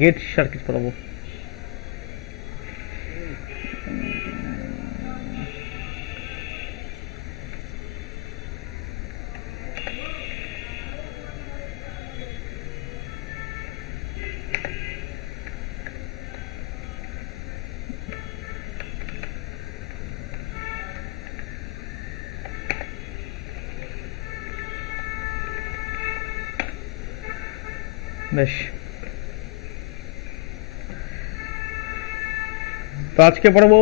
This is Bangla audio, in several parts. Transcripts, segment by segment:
গেট সার্কিট পড়াবো। বেশ, তো আজকে পড়াবো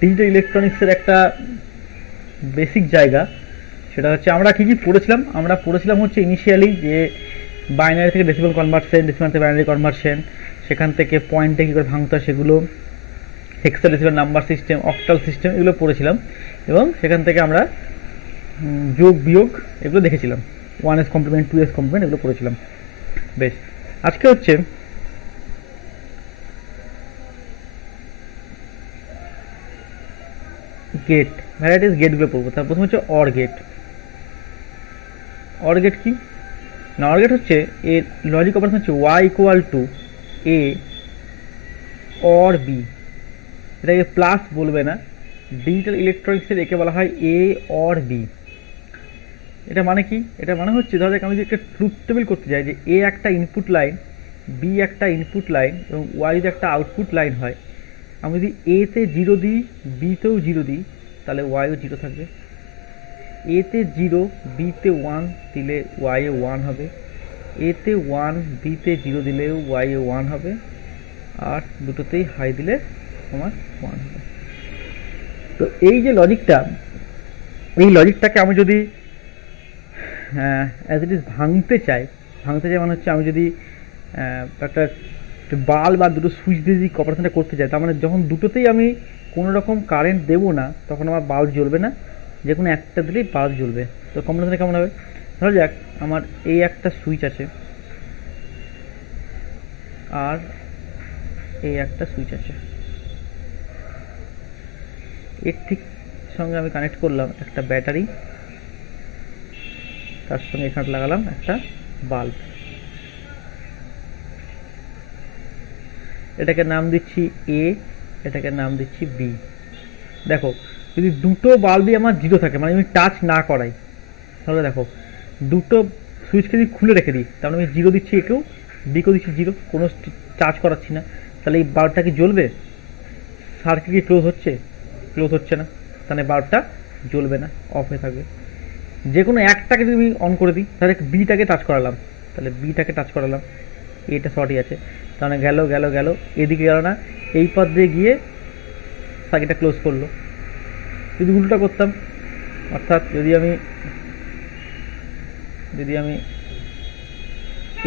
ডিজিটাল ইলেকট্রনিক্সের একটা বেসিক জায়গা। সেটা হচ্ছে আমরা কী কী পড়েছিলাম। আমরা পড়েছিলাম হচ্ছে ইনিশিয়ালি যে বাইনারি থেকে ডেসিমাল কনভার্সন, ডেসিমাল থেকে বাইনারি কনভার্সন, সেখান থেকে পয়েন্টে কী করে ভাঙতে হয় সেগুলো, hexadecimal number system, octal system, এগুলো পড়েছিলাম। এবং সেখান থেকে আমরা যোগ বিয়োগ এগুলো দেখেছিলাম, 1s কমপ্লিমেন্ট, 2s কমপ্লিমেন্ট, এগুলো পড়েছিলাম। বেশ, আজকে হচ্ছে গেট, ভ্যারাইটিস গেটগুলো পড়বো। তার প্রথম হচ্ছে অর গেট। অর গেট কি না, অর গেট হচ্ছে এর লজিক অপারেশন হচ্ছে Y equal to A or B. এটাকে প্লাস বলবে না, ডিজিটাল ইলেকট্রনিক্সের একে বলা হয় এ অর বি। এটা মানে কি? এটা মানে হচ্ছে ধরো আমি যদি একটা ট্রুথ টেবিল করতে চাই যে এ একটা ইনপুট লাইন, বি একটা ইনপুট লাইন এবং ওয়াই যদি একটা আউটপুট লাইন হয়, আমি যদি এতে জিরো দিই, বিতেও জিরো দিই, তাহলে ওয়াইও জিরো থাকবে। এতে জিরো, বিতে ওয়ান দিলে ওয়াইয়ে ওয়ান হবে, এতে ওয়ান, বিতে জিরো দিলেও ওয়াইয়ে ওয়ান হবে, আর দুটোতেই হাই দিলে আমার ওয়ান হবে। তো এই যে লজিকটা, এই লজিকটাকে আমি যদি অ্যাজ ইট ইজ ভাঙতে চাই মানে হচ্ছে আমি যদি একটা বাল্ব বা দুটো সুইচ দিয়ে যদি অপারেশনটা করতে চাই, তার মানে যখন দুটোতেই আমি কোনো রকম কারেন্ট দেবো না তখন আমার বাল্ব জ্বলবে না, যে কোনো একটা দিলেই বাল্ব জ্বলবে। তো কম্বিনেশনটা কেমন হবে? ধরা যাক আমার এই একটা সুইচ আছে আর এই একটা সুইচ আছে, এর ঠিক সঙ্গে আমি কানেক্ট করলাম একটা ব্যাটারি, তার সঙ্গে এখানে লাগালাম একটা বাল্ব। এটাকে নাম দিচ্ছি এ, এটাকে নাম দিচ্ছি বি। দেখো যদি দুটো বাল্বই আমার জিরো থাকে, মানে আমি টাচ না করাই, তাহলে দেখো দুটো সুইচকে যদি খুলে রেখে দিই, তাহলে আমি জিরো দিচ্ছি একেও, বিকেও দিচ্ছি জিরো, কোনো চার্জ করাচ্ছি না, তাহলে এই বাল্বটা কি জ্বলবে? সার্কিট কি ক্লোজ হচ্ছে? ক্লোজ হচ্ছে না, তাহলে বাল্বটা জ্বলবে না, অফ হয়ে থাকবে। যে কোনো একটাকে যদি আমি অন করে দিই, তাহলে বিটাকে টাচ করালাম, তাহলে বিটাকে টাচ করালাম, এটা শর্টই আছে, তাহলে গেল গেল গেল, এদিকে গেল না, এই পথ দিয়ে গিয়ে সার্কিটটা ক্লোজ করলো। যদি উল্টোটা করতাম, অর্থাৎ যদি আমি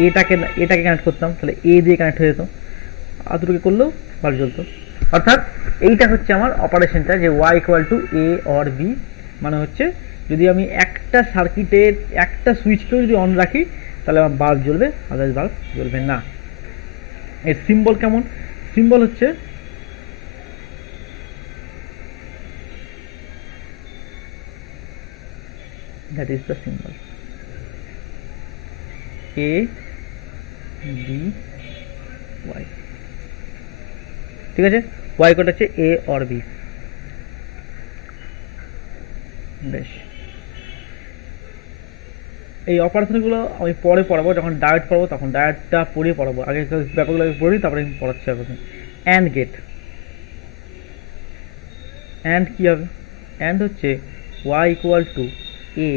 এটাকে এটাকে কানেক্ট করতাম, তাহলে এ দিয়ে কানেক্ট হয়ে যেত, আর দুটোকে করলেও বাল্ব জ্বলতো। অর্থাৎ এইটা হচ্ছে আমার অপারেশনটা, যে Y equal to A or B, মানে হচ্ছে যদি আমি একটা সার্কিটের একটা সুইচকেও যদি অন রাখি তাহলে আমার বাল্ব জ্বলবে, আদার্স বাল্ব জ্বলবে না। এর সিম্বল কেমন? সিম্বল হচ্ছে that is the symbol A B Y. ঠিক আছে, ওয়াই কোড হচ্ছে এ অর বি। বেশ, এই অপারেশনগুলো আমি পরে পড়াবো, যখন ডায়েট পড়াবো তখন ডায়েটটা পড়িয়ে পড়াবো, আগে ব্যাপারগুলো পড়ি তারপরে আমি পড়াচ্ছি এখন। অ্যান্ড গেট, অ্যান্ড কী হবে? অ্যান্ড হচ্ছে Y equal to A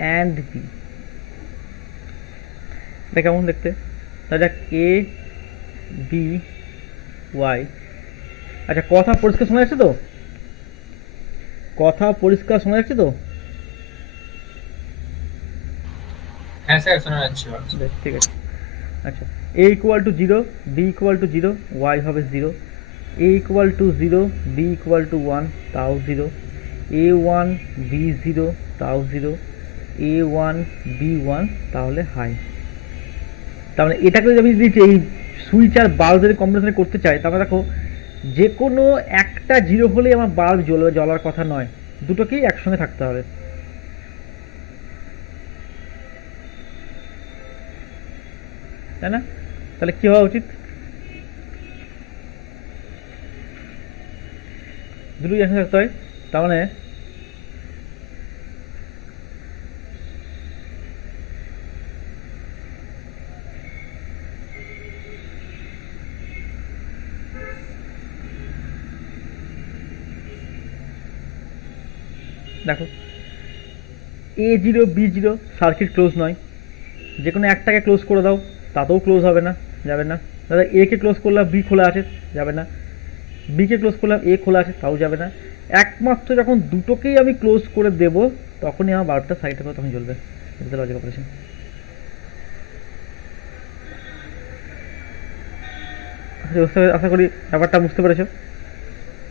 and B. এটা কেমন দেখতে? দেখা যাক এ বি ওয়াই। আচ্ছা, কথা পরিষ্কার শোনা যাচ্ছে তো? কথা পরিষ্কার শোনা যাচ্ছে তো? হ্যাঁ স্যার, শোনা যাচ্ছে। বেশ, ঠিক আছে। আচ্ছা, A equal to zero, B equal to zero, Y হবে জিরো। A equal to zero, B equal to one, তাও জিরো। এ ওয়ান বি জিরো, তাও জিরো। এ ওয়ান বি ওয়ান, তাহলে হাই। তার মানে এটাকে যদি আমি যদি এই সুইচ আর বাল্ব যদি কম্বিনেশনে করতে চাই, তাহলে দেখো যে কোনো একটা জিরো হলেই আমার বাল্ব জ্বলবে, জ্বলার কথা নয়, দুটোকেই একসঙ্গে থাকতে হবে, তাই না? তাহলে কি হওয়া উচিত? দুটোই একসাথে থাকতে হয়। তার মানে দেখো A0 B0 সার্কিট ক্লোজ নয়, যে কোনো একটাকে ক্লোজ করে দাও তাতেও ক্লোজ হবে না, যাবে না। দাদা এ কে ক্লোজ করলাম বি খোলা আছে, যাবে না। বি কে ক্লোজ করলাম এ খোলা আছে, তাও যাবে না। একমাত্র যখন দুটোকেই আমি ক্লোজ করে দেব তখনই আমার বারোটা সাইডে করে তখন জ্বলবে। এটা লজিক অপারেশন। আশা করি ব্যাপারটা বুঝতে পেরেছো।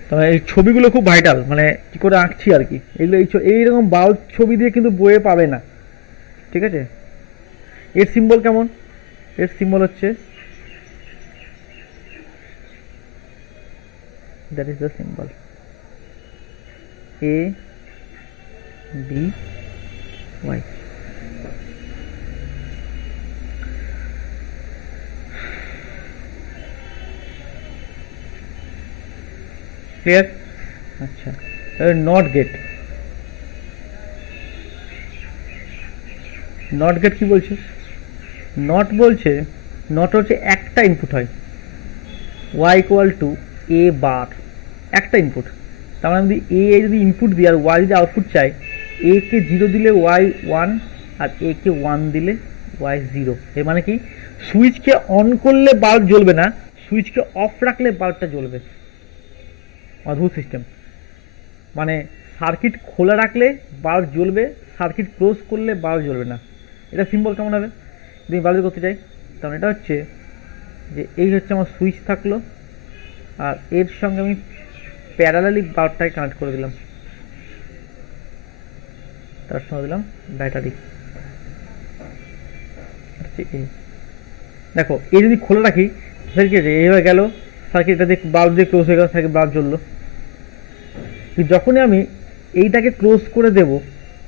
তবে এই ছবিগুলো খুব ভাইটাল, মানে কী করে আঁকছি আর কি, এগুলো এইরকম বাল্ব ছবি দিয়ে কিন্তু বইয়ে পাবে না, ঠিক আছে। এর সিম্বল কেমন? এর সিম্বল হচ্ছে, that is the symbol A B Y। Clear? আচ্ছা, নট গেট। নট গেট কি বলছে? নট বলছে, নট হচ্ছে একটা ইনপুট হয়, y ইকুয়াল টু a বার, একটা ইনপুট। তার মানে যদি a যদি ইনপুট দিই আর y যদি আউটপুট চাই, a কে 0 দিলে y 1 আর a কে 1 দিলে y 0। এর মানে কি, সুইচকে অন করলে বাল্ব জ্বলবে না, সুইচকে অফ রাখলে বাল্বটা জ্বলবে। অদ্ভুত সিস্টেম। মানে সার্কিট খোলা রাখলে বাল্ব জ্বলবে, সার্কিট ক্লোজ করলে বাল্ব জ্বলবে না। এটা সিম্বল কেমন হবে যদি বাল্ব করতে চাই? কারণ এটা হচ্ছে যে এই হচ্ছে আমার সুইচ থাকলো, আর এর সঙ্গে আমি প্যারালালি বাল্বটাকে কানেক্ট করে দিলাম, তার সঙ্গে দিলাম ব্যাটারি। দেখো এই যদি খোলা রাখি সার্কিট এইভাবে গেল, সার্কিটটা দিয়ে বাল্ব দিয়ে ক্লোজ হয়ে গেল, সার্কিট বাল্ব জ্বললো। যখনই আমি এইটাকে ক্লোজ করে দেব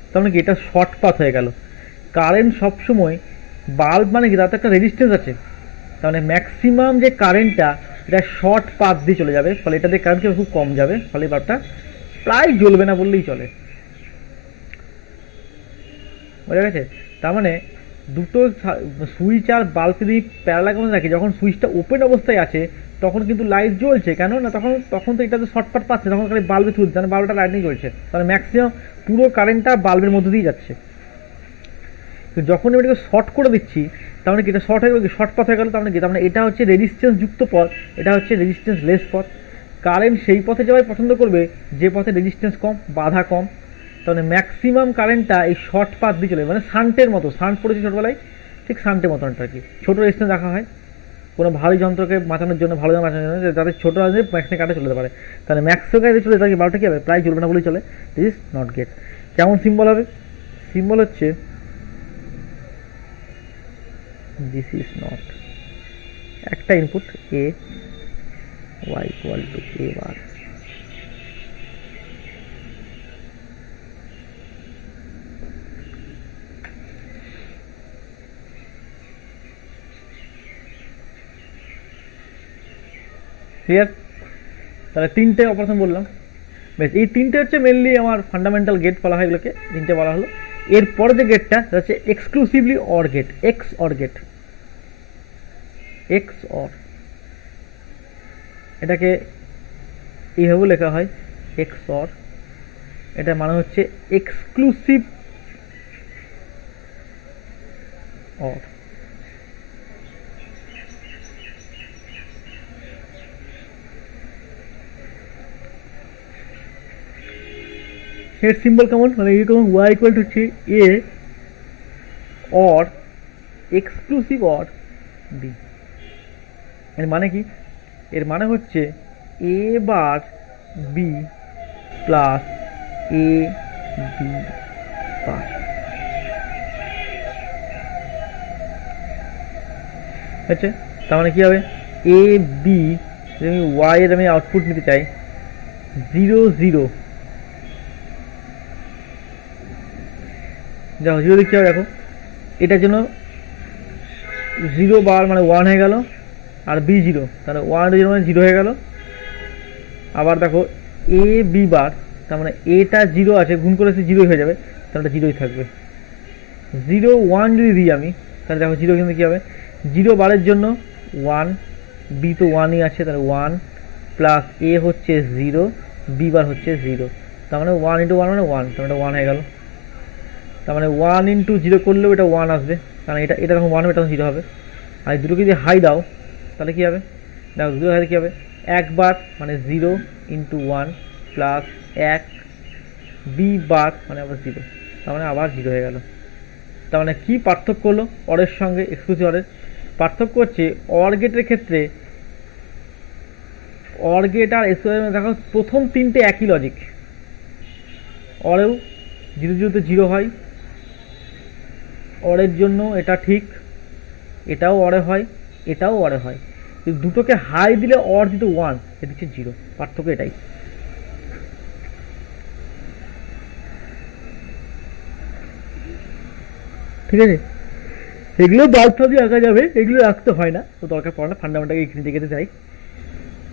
তার মানে কি এটা শর্ট পাথ হয়ে গেল। কারেন্ট সবসময় বাল্ব মানে কি, তাতে একটা রেজিস্ট্যান্স আছে, তার মানে ম্যাক্সিমাম যে কারেন্টটা এটা শর্ট পাথ দিয়ে চলে যাবে, ফলে এটা দিয়ে কারেন্ট খুব কম যাবে, ফলে বাল্বটা প্রায় জ্বলবে না বললেই চলে। বোঝা গেছে? তার মানে দুটো সুইচ আর বাল্বকে যদি প্যারালাল করে রাখি, যখন সুইচটা ওপেন অবস্থায় আছে তখন কিন্তু লাইট জ্বলছে, কেন না তখন তো এটাতে শর্ট পাথ পাচ্ছে, তখন খালি বাল্বে থ্রু মানে বাল্বটা লাইটিং জ্বলছে, তাহলে ম্যাক্সিমাম পুরো কারেন্টটা বাল্বের মধ্যে দিয়ে যাচ্ছে। তো যখন আমি এটাকে শর্ট করে দিচ্ছি তার মানে কি এটা শর্ট হয়ে গেল, শর্ট পাথ হয়ে গেল, তার মানে কি, তার মানে এটা হচ্ছে রেজিস্ট্যান্স যুক্ত পথ, এটা হচ্ছে রেজিস্ট্যান্স লেস পথ। কারেন্ট সেই পথে যাওয়াই পছন্দ করবে যে পথে রেজিস্ট্যান্স কম, বাধা কম। তাহলে ম্যাক্সিমাম কারেন্টটা এই শর্ট পাথ দিয়ে চলে, মানে শান্টের মতো, শান্ট পড়েছে ছোটোবেলায়, ঠিক শান্টের মতন আর কি। ছোটো রেজিস্ট্যান্স রাখা হয় কোনো ভারী যন্ত্রকে বাঁচানোর জন্য, ভালো যন্ত্র বাঁচানোর জন্য, যাতে ছোটো আছে ম্যাক্সিমাম কাটে চলতে পারে। তাহলে ম্যাক্সিমাম কাটে চলে তাকে বারোটা কী হবে, প্রায় চলবে না বলেই চলে। This is not gate. কেমন সিম্বল হবে? সিম্বল হচ্ছে দিস ইজ নট, একটা input a, y equal to a bar. Clear? তাহলে তিনটে অপারেশন বললাম, বেশ। এই তিনটে হচ্ছে মেনলি আমার ফান্ডামেন্টাল গেট বলা হয় এগুলোকে, তিনটে বলা হলো। এরপরে যে গেটটা হচ্ছে exclusively or gate, X or gate, X or. এটাকে এইভাবে লেখা হয় এক্স অর, এটা মানে হচ্ছে এক্সক্লুসিভ অর। এর সিম্বল কেমন, মানে এরকম y ইকুয়াল টু হচ্ছে a or exclusive or b। এর মানে কি? এর মানে হচ্ছে a bar b plus a b বার। আচ্ছা, তার মানে কী হবে, a b যদি আমি y এর আমি আউটপুট নিতে চাই 0 0, দেখো 0 দেখতে হবে, দেখো এটার জন্য জিরো বার মানে ওয়ান হয়ে গেল, আর বি জিরো, তাহলে ওয়ান জিরো মানে জিরো হয়ে গেল। আবার দেখো এ বি বার, তার মানে এটা জিরো আছে, গুণ করে সে জিরোই হয়ে যাবে, তাহলে এটা জিরোই থাকবে। জিরো ওয়ান যদি দিই আমি, তাহলে দেখো জিরো কিন্তু কী হবে, জিরো বারের জন্য ওয়ান, বি তো ওয়ানই আছে, তাহলে ওয়ান প্লাস এ হচ্ছে জিরো, বি বার হচ্ছে জিরো, তার মানে ওয়ান ইন্টু ওয়ান মানে ওয়ান, তার মানে ওয়ান হয়ে গেল। তার মানে ওয়ান ইন্টু জিরো করলেও এটা ওয়ান আসবে, কারণ এটা এটা যখন ওয়ান হবে তখন জিরো হবে। আর এই দুটোকে যদি হাই দাও তাহলে কী হবে, দেখো দুটো হাই কী হবে, একবার মানে জিরো ইন্টু ওয়ান প্লাস এক, বি বার মানে আবার জিরো, তার মানে আবার জিরো হয়ে গেল। তার মানে কী পার্থক্য হলো অরের সঙ্গে এক্সক্লুসিভ অরের? পার্থক্য হচ্ছে অর গেটের ক্ষেত্রে, অর গেট আর এক্সক্লুসিভ দেখো প্রথম তিনটে একই লজিক, অরেও জিরো জিরোতে জিরো হয়, অরের জন্য এটা ঠিক, এটাও অরে হয়, এটাও অরে হয়, কিন্তু দুটোকে হাই দিলে অর দিতে ওয়ান, এ দিচ্ছে জিরো, পার্থক্য এটাই। ঠিক আছে, এগুলো বার্তা দিয়ে আঁকা যাবে, এগুলো রাখতে হয় না, তো দরকার পড়ে না, ফান্ডামেন্টাকে এখানে দেখে যাই।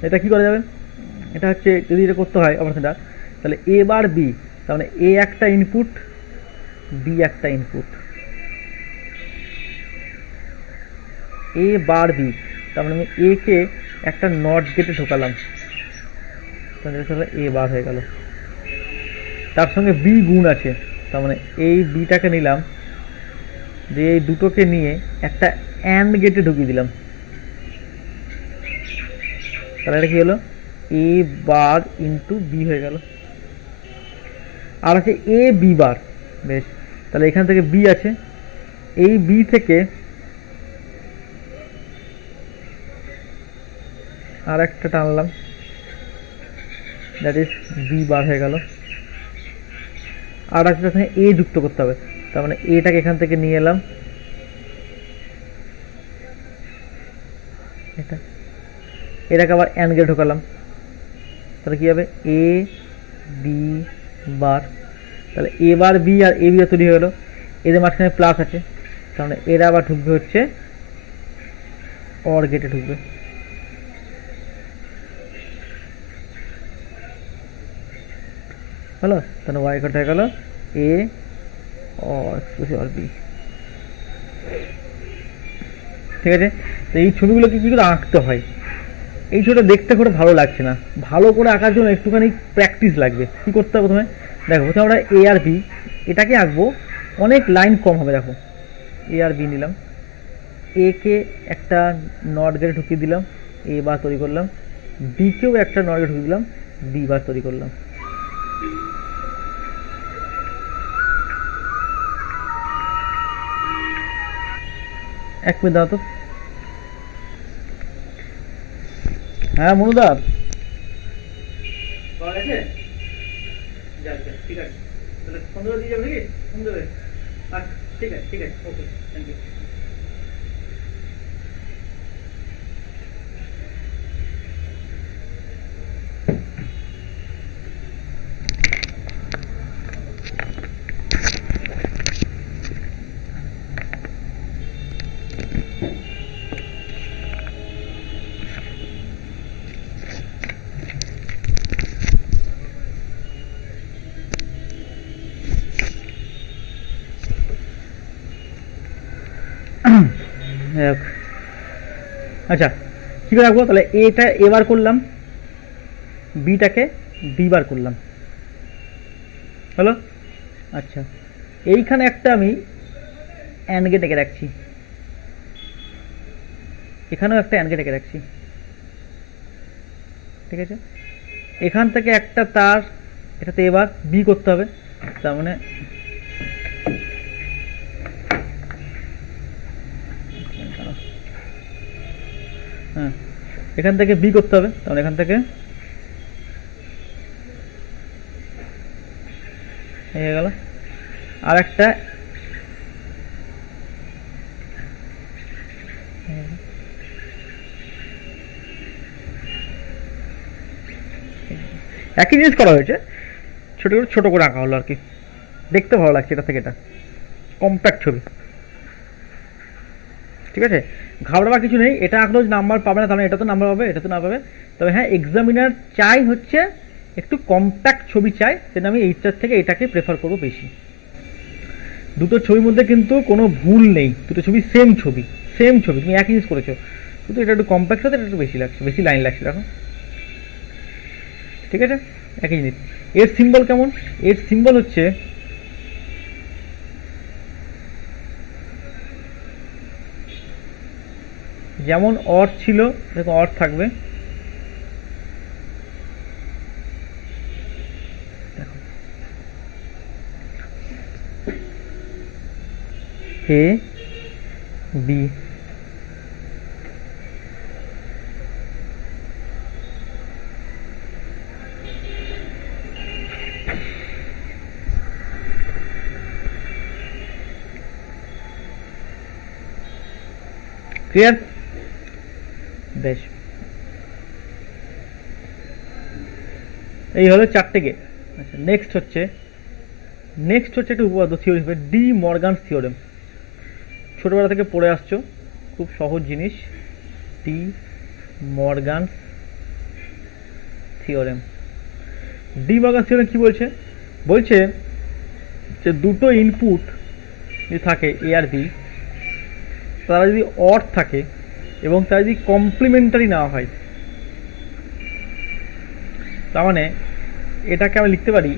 এটা কি করা যাবে, এটা হচ্ছে যদি এটা করতে হয় অপারেশনটা, তাহলে এ বার বি, তার মানে এ একটা ইনপুট, বি একটা ইনপুট, এ বার বি, তার মানে আমি এ কে একটা নট গেটে ঢোকালাম, তাহলে এ বার হয়ে গেল। তার সঙ্গে বি গুণ আছে, তার মানে এই বিটাকে নিলাম, দিয়ে এই দুটোকে নিয়ে একটা অ্যান্ড গেটে ঢুকিয়ে দিলাম, তাহলে এটা কি হলো, এ বার ইন্টু বি হয়ে গেল। আর আছে এ বি বার, বেশ, তাহলে এখান থেকে বি আছে, এই বি থেকে আর একটা টানলাম, দ্যাট ইজ বি বার হয়ে গেল। আর একটা সঙ্গে এ যুক্ত করতে হবে, তার মানে এটাকে এখান থেকে নিয়ে এলাম, এটা এটাকে আবার অ্যান্ড গেটে ঢোকালাম, তাহলে কী হবে, এ বি বার, তাহলে A bar B R A B তৈরি হয়ে গেলো, এদের মাঝখানে প্লাস আছে, তার মানে এরা আবার ঢুকবে হচ্ছে অর গেটে ঢুকবে। হলো, তাহলে ওয়াই কট হয়ে গেল এ অর বি। ঠিক আছে, তো এই ছবিগুলোকে কী করে আঁকতে হয়, এই ছবিটা দেখতে করে ভালো লাগছে না, ভালো করে আঁকার জন্য একটুখানি প্র্যাকটিস লাগবে। কী করতে হবে প্রথমে, দেখো প্রথমে আমরা এ আর বি এটাকে আঁকবো, অনেক লাইন কম হবে, দেখো এ আর বি নিলাম, এ কে একটা নট গেটে ঢুকিয়ে দিলাম, এ বার তৈরি করলাম, বি কেও একটা নট গেটে ঢুকিয়ে দিলাম, বি বার তৈরি করলাম। এক মিনিট দাও তো, হ্যাঁ মনুদা ঠিক আছে, তাহলে সন্ধ্যা দিয়ে যাবে নাকি সন্ধ্যা, আচ্ছা ঠিক আছে ঠিক আছে, ওকে থ্যাংক ইউ। আচ্ছা কী করে রাখবো, তাহলে এটা এবার করলাম, বিটাকে বি বার করলাম, হলো। আচ্ছা এইখানে একটা আমি অ্যান্ড গেট এঁকে রাখছি, এখানেও একটা অ্যান্ড গেট এঁকে রাখছি, ঠিক আছে। এখান থেকে একটা তার এটাতে এবার বি করতে হবে, তার মানে হ্যাঁ এখান থেকে বি করতে হবে, তাহলে এখান থেকে হয়ে গেল। আর একটা একই জিনিস করা হয়েছে, ছোটো করে ছোটো করে আঁকা হলো আর কি, দেখতে ভালো লাগছে এটা থেকে, এটা কম্প্যাক্ট ছবি। ঠিক আছে, ঘাবড়াবার কিছু নেই। এটা আঁকলেও নাম্বার পাবে না, তার মানে এটা তো নাম্বার পাবে, এটা তো না পাবে। তবে হ্যাঁ, এক্সামিনার চাই হচ্ছে একটু কম্প্যাক্ট ছবি চাই, সেটা আমি এইটার থেকে এটাকে প্রেফার করবো বেশি। দুটো ছবির মধ্যে কিন্তু কোনো ভুল নেই, দুটো ছবি সেম ছবি, সেম ছবি, তুমি একই জিনিস করেছো, কিন্তু এটা একটু কম্প্যাক্ট হতে এটা একটু বেশি লাগছে, বেশি লাইন লাগছে দেখো। ঠিক আছে, একই জিনিস। এর সিম্বল কেমন? এর সিম্বল হচ্ছে যেমন অর ছিল, দেখো অর থাকবে, এ বি, ক্লিয়ার? বেশ, এই হলো চারটে গেট। আচ্ছা, নেক্সট হচ্ছে একটু উপপাদ্য থিওরি, ডি মর্গানস থিওরেম। ছোটবেলা থেকে পড়ে আসছো, খুব সহজ জিনিস, D Morgan's theorem. D Morgan's theorem কি বলছে? বলছে যে দুটো ইনপুট যদি থাকে এ আর বি, তারা যদি অর থাকে এবং তারা যদি কমপ্লিমেন্টারি না হয়, তার মানে এটাকে আমি লিখতে পারি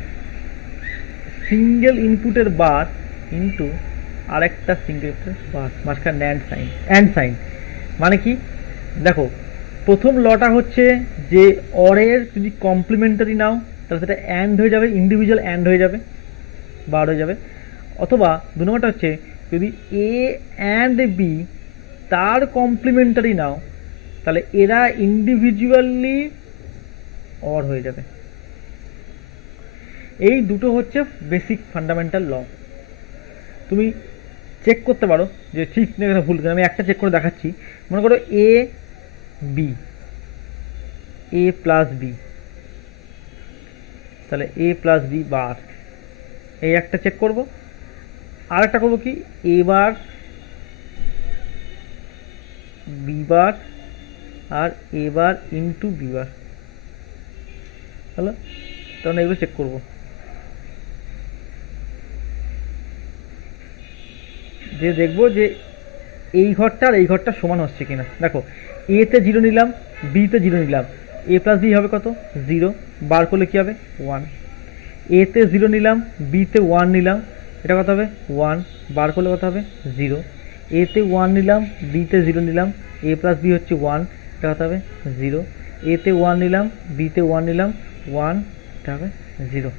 সিঙ্গেল ইনপুটের বার ইন্টু আরেকটা সিঙ্গেল ইনপুটের বার, মাঝখানে অ্যান্ড সাইন। মানে কি দেখো, প্রথম লটা হচ্ছে যে অরের যদি কমপ্লিমেন্টারি নাও তাহলে সেটা অ্যান্ড হয়ে যাবে, ইন্ডিভিজুয়াল অ্যান্ড হয়ে যাবে, বার হয়ে যাবে। অথবা দু নম্বরটা হচ্ছে যদি এ অ্যান্ড বি তার কমপ্লিমেন্টারি নাও তাহলে এরা ইন্ডিভিজুয়ালি অর হয়ে যাবে। এই দুটো হচ্ছে বেসিক ফান্ডামেন্টাল ল। তুমি চেক করতে পারো যে ঠিক না ভুল। আমি একটা চেক করে দেখাচ্ছি। মনে করো A B, A plus B, তাহলে এ প্লাস বি বার, এই একটা চেক করব। আর একটা করবো কি, এ বার বি বার আর এ বার ইন্টু বি বার, হলো? তাহলে এগুলো চেক করবো যে দেখবো যে এই ঘরটা আর এই ঘরটা সমান হচ্ছে কিনা। দেখো, এ তে 0 নিলাম, বি তে 0 নিলাম, এ প্লাস বি হবে কত? 0, বার করলে কি হবে? 1। এ তে 0 নিলাম, বি তে 1 নিলাম, এটা কত হবে? 1, বার করলে কত হবে? 0। এ তে 1 নিলাম, বি তে 0 নিলাম, এ প্লাস বি হচ্ছে 1, এটা কত হবে? 0। এ তে 1 নিলাম, বি তে 1 নিলাম, 1, এটা হবে 0।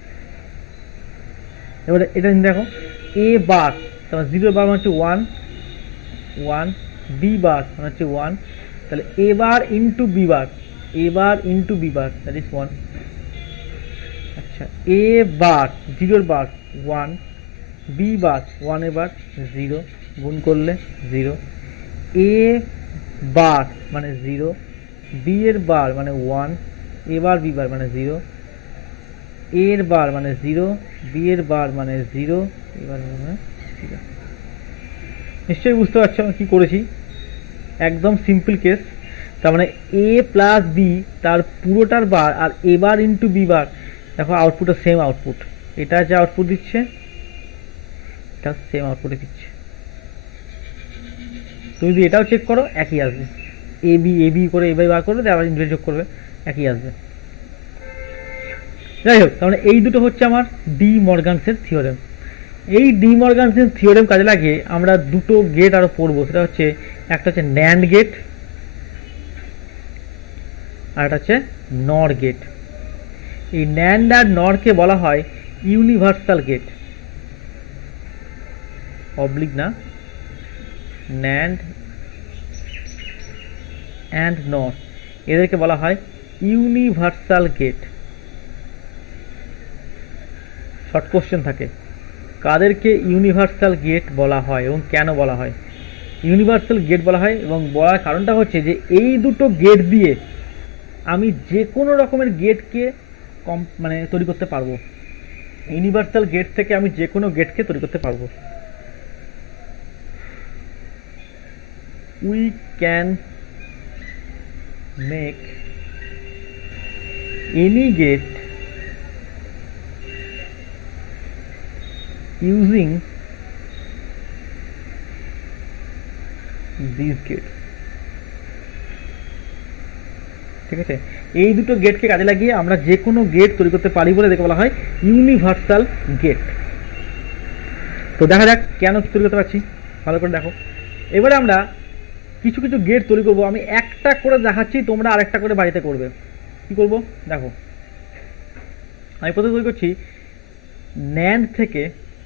এবারে এটা দেখো, এ বার তোমার 0 বার মানে হচ্ছে 1, 1, বি বার মানে হচ্ছে 1, তাহলে A bar into B bar, A bar into B bar, that is 1। আচ্ছা, এ বার 0 বার 1, বি বার 1 এ বার 0, গুণ করলে 0। এ বার মানে 0, বি এর বার মানে 1, এ বার বি বার মানে 0, এর বার মানে 0, বি এর বার মানে 0, এবার মানে 0। নিশ্চয়ই বুঝতে পারছো আমি কি করেছি, একদম সিম্পল কেস। তার মানে এ প্লাস বি তার পুরোটার বার আর এ বার ইন্টু বি বার, দেখো আউটপুটটা সেম আউটপুট, এটা যে আউটপুট দিচ্ছে এটা সেম আউটপুটে দিচ্ছে। তুমি যদি এটাও চেক করো একই আসবে, এ বি করে এ বাই বার করবে, আবার ইন্ডিভিজুয়াল যোগ করবে, একই আসবে। যাই হোক, তাহলে এই দুটো হচ্ছে আমার ডি মর্গানসের থিওরেম। এই ডি মর্গানসের থিওরেম কাজে লাগিয়ে আমরা দুটো গেট আরো পড়বো। সেটা হচ্ছে একটা হচ্ছে ন্যান্ড গেট আর একটা হচ্ছে নর গেট। এই ন্যান্ড আর নরকে বলা হয় ইউনিভার্সাল গেট, অবলিক না, ন্যান্ড অ্যান্ড নর এদেরকে বলা হয় ইউনিভার্সাল গেট। শর্ট কোশ্চেন থাকে, কাদেরকে ইউনিভার্সাল গেট বলা হয় এবং কেন বলা হয়? ইউনিভার্সাল গেট বলা হয় এবং বলার কারণটা হচ্ছে যে এই দুটো গেট দিয়ে আমি যে কোনো রকমের গেটকে মানে তৈরি করতে পারবো। ইউনিভার্সাল গেট থেকে আমি যে কোনো গেটকে তৈরি করতে পারবো। we can make any gate using these gates. ঠিক আছে, এই দুটো গেটকে কাজে লাগিয়ে আমরা যে কোনো গেট তৈরি করতে পারি বলে দেখে বলা হয় ইউনিভার্সাল গেট। তো দেখা যাক কেন তৈরি করতে পারছি, ভালো করে দেখো। এবারে আমরা কিছু কিছু গেট তৈরি করব, আমি একটা করে দেখাচ্ছি, তোমরা আরেকটা করে বাড়িতে করবে। কি করব দেখো, আমি প্রথমে তৈরি করছি ন্যান্ড থেকে।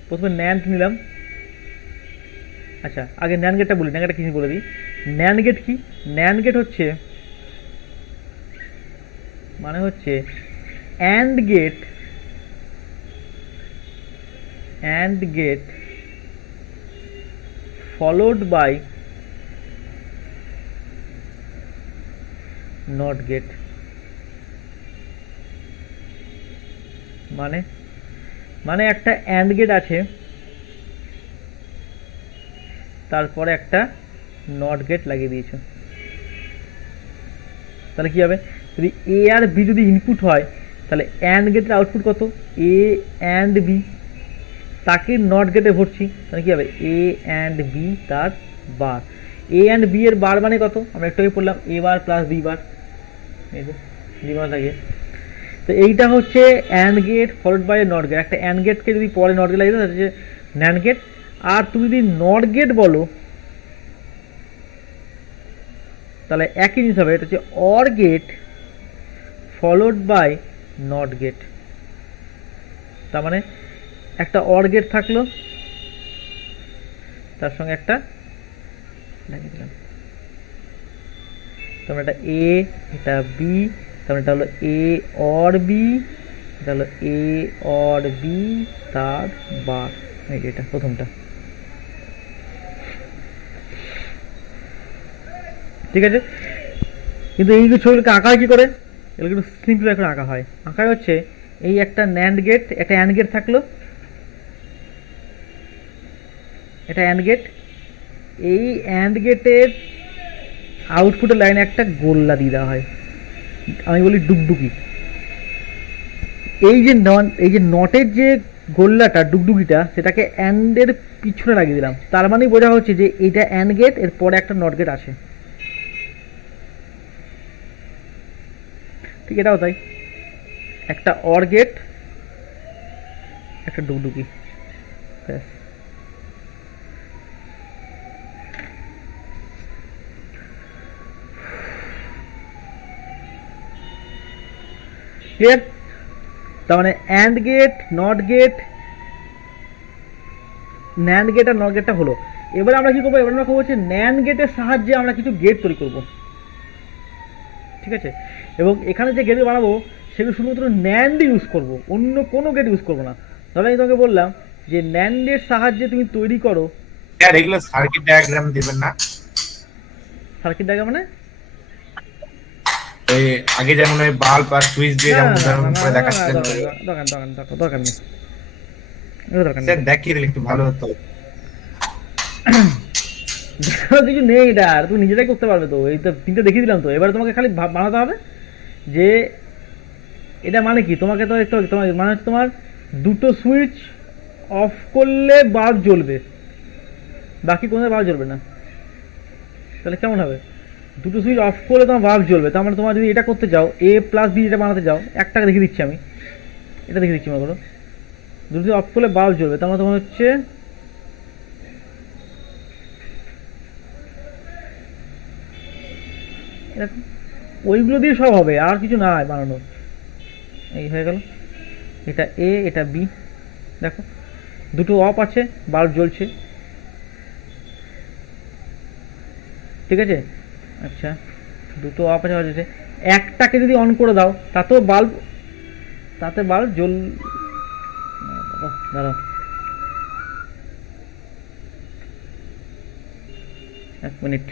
প্রথমে ন্যান্ড নিলাম। আচ্ছা, আগে ন্যান্ড গেটটা বলি, ন্যান্ড গেটটা কিছু বলে দিই। ন্যান্ড গেট কি? ন্যান্ড গেট হচ্ছে মানে হচ্ছে and gate followed by not gate. মানে একটা অ্যান্ড গেট আছে, তারপরে একটা নট গেট লাগিয়ে দিয়েছো, তাহলে কি হবে? যদি এ আর বি যদি ইনপুট হয়, তাহলে অ্যান্ড গেটের আউটপুট কত? এ অ্যান্ড বি, তাকে নট গেটে ভরছি, তাহলে কি হবে? এ অ্যান্ড বি তার বার। এ অ্যান্ড বি এর বার মানে কত? আমরা একটু আগে পড়লাম, এ বার প্লাস বি বার, এই যে বি বার লাগিয়ে। তো এইটা হচ্ছে and gate followed by not gate. একটা অ্যান্ড গেটকে যদি পরে নট গেট লাগিয়ে তাহলে হচ্ছে ন্যান্ড গেট। আর তুমি যদি নট গেট বলো তাহলে একই জিনিস হবে, এটা হচ্ছে or gate followed by not gate. তার মানে একটা অর গেট থাকলো, তার সঙ্গে একটা লাগিয়ে দিলাম, তার মানে এটা এ, এটা বি, তার মানে এটা হলো এ অর বি, এটা হলো এ অর বি তার বার। এই যে এটা প্রথমটা, ঠিক আছে। কিন্তু এই যে ছবিটাকে আঁকা হয় কি করে? এগুলো কিন্তু সিম্পল করে আঁকা হয়। আঁকা হচ্ছে এই একটা ন্যান্ড গেট, একটা অ্যান্ড গেট থাকলো, এটা অ্যান্ড গেট, এই অ্যান্ড গেটের আউটপুটের লাইনে একটা গোল্লা দিয়ে দেওয়া হয়, আমি বলি ডুগডুগি। এই যে নটের যে গোল্লাটা ডুগডুগিটা, সেটাকে অ্যান্ডের পিছনে লাগিয়ে দিলাম, তার মানে বোঝা হচ্ছে যে এইটা অ্যান্ড গেট, এর পরে একটা নট গেট আছে। ঠিক, এটাও তাই, একটা অর গেট, একটা ডুগডুগি, ব্যাস। ক্লিয়ার? তার মানে and gate, not gate, NAND gate আর নট গেটটা হলো। এবার আমরা কি করবো? এবার আমরা হচ্ছে ন্যান্ড গেটের সাহায্যে আমরা কিছু গেট তৈরি করব, ঠিক আছে। এবং এখানে যে গেট বানাবো সেগুলো শুধুমাত্র ন্যান্ড ইউজ করব, অন্য কোনো গেট ইউজ করবো না। ধরো আমি তোমাকে বললাম যে ন্যান্ডের সাহায্যে তুমি তৈরি করো। স্যার এগুলো সার্কিট ডায়াগ্রাম দিবেন না? সার্কিট ডায়াগ্রাম মানে ওই আগে যেমন ওই বাল্ব আর সুইচ দিয়ে যেমন উদাহরণ করে দেখাচ্ছেন, দরকার নেই, স্যার দেখিয়ে দিলে একটু ভালো হতো। কিছু নেই, এটা আর তুমি নিজেরাই করতে পারবে। তো এই তো তিনটে দেখিয়ে দিলাম, তো এবারে তোমাকে খালি বানাতে হবে যে এটা মানে কি। তোমাকে তো একটু তোমার মানে হচ্ছে তোমার দুটো সুইচ অফ করলে বাল্ব জ্বলবে, বাকি কোনো বাল্ব জ্বলবে না। তাহলে কেমন হবে? দুটো সুইচ অফ করলে তোমার বাল্ব জ্বলবে, তার মানে তোমার যদি এটা করতে চাও, এ প্লাস বি এটা বানাতে চাও, একটা দেখিয়ে দিচ্ছি আমি, এটা দেখিয়ে দিচ্ছি মনে করো, দুটো সুইচ অফ করলে বাল্ব জ্বলবে, তার মানে তোমার হচ্ছে ওইগুলো দিয়ে সব হবে, আর কিছু না বানানো। এই হয়ে গেল, এটা এ, এটা বি, দেখো দুটো অফ আছে, বাল্ব জ্বলছে, ঠিক আছে। আচ্ছা, দুটো অফ আছে, একটাকে যদি অন করে দাও তাতে বাল্ব দাঁড়াও, এক মিনিট।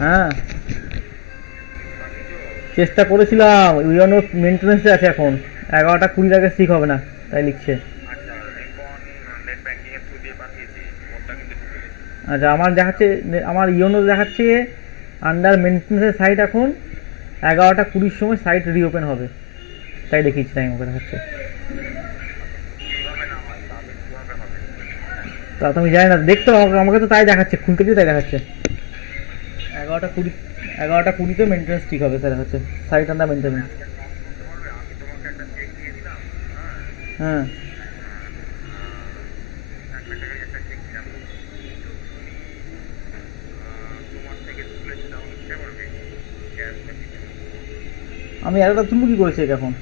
হ্যাঁ, চেষ্টা করেছিলাম, ইউনো মেনটেন্যান্সে আছে এখন, 11:20 আগে ঠিক হবে না, তাই লিখছে। আচ্ছা আমার দেখাচ্ছে, আমার ইওনো দেখাচ্ছে আন্ডার মেনটেন্সের সাইট এখন 11টা 20 সময় সাইট রিওপেন হবে, তাই দেখিয়েছি, তাই আমাকে দেখাচ্ছে। তা তুমি জানি না, দেখতে হবে, আমাকে তো তাই দেখাচ্ছে, খুলতে গিয়ে তাই দেখাচ্ছে 11টা 20 মেনটেন্স ঠিক হবে, তাই দেখাচ্ছে সাইট আন্ডার মেনটেন্স। হ্যাঁ আমি একটা তুলবো কি করেছি এখন?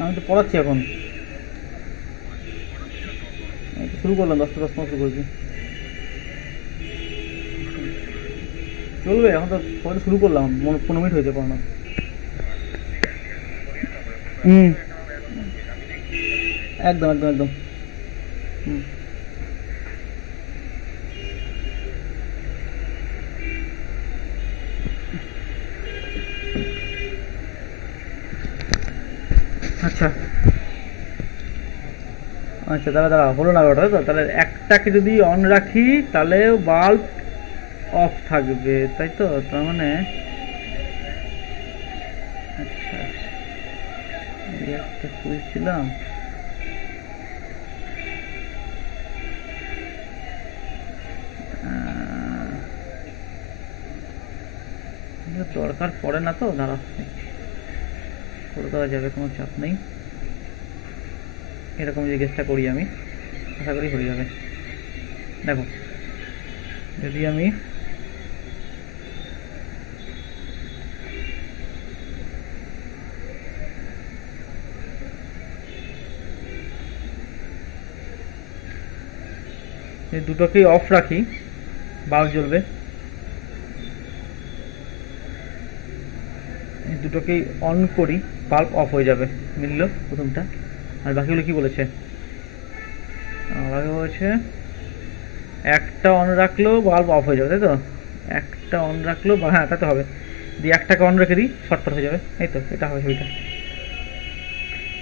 আমি তো পড়াচ্ছি এখন, এই তো শুরু করলাম, 10টা 10 শুরু করেছি, চলবে এখন তো, সবাই শুরু করলাম, 15 মিনিট হয়েছে পড়ানো। হুম একদম একদম একদম। হুম আচ্ছা আচ্ছা, দাঁড়া দাঁড়া, হলো না ওটা তো, তাহলে একটাকে যদি অন রাখি তাহলে বাল্ব অফ থাকবে, তাই তো? তার মানে আচ্ছা, এই একটা সুইচ দিলাম, দরকার পড়ে না তো, দাঁড়া করে দেওয়া যাবে, কোনো চাপ নেই। এরকম জিজ্ঞেসটা করি আমি, আশা করি হয়ে যাবে। দেখো যদি আমি এই দুটোকেই অফ রাখি, বাল্ব জ্বলবে। এই দুটোকেই অন করি, বাল্ব অফ হয়ে যাবে, মিলল প্রথমটা। আর বাকিগুলো কি বলেছে? বাকি বলেছে একটা অন রাখলেও বাল্ব অফ হয়ে যাবে, তাই তো? একটা অন রাখলেও, হ্যাঁ তা তো হবে, দিয়ে একটাকে অন রেখে দিই, শর্টকাট হয়ে যাবে, এই তো এটা হবে ছবিটা,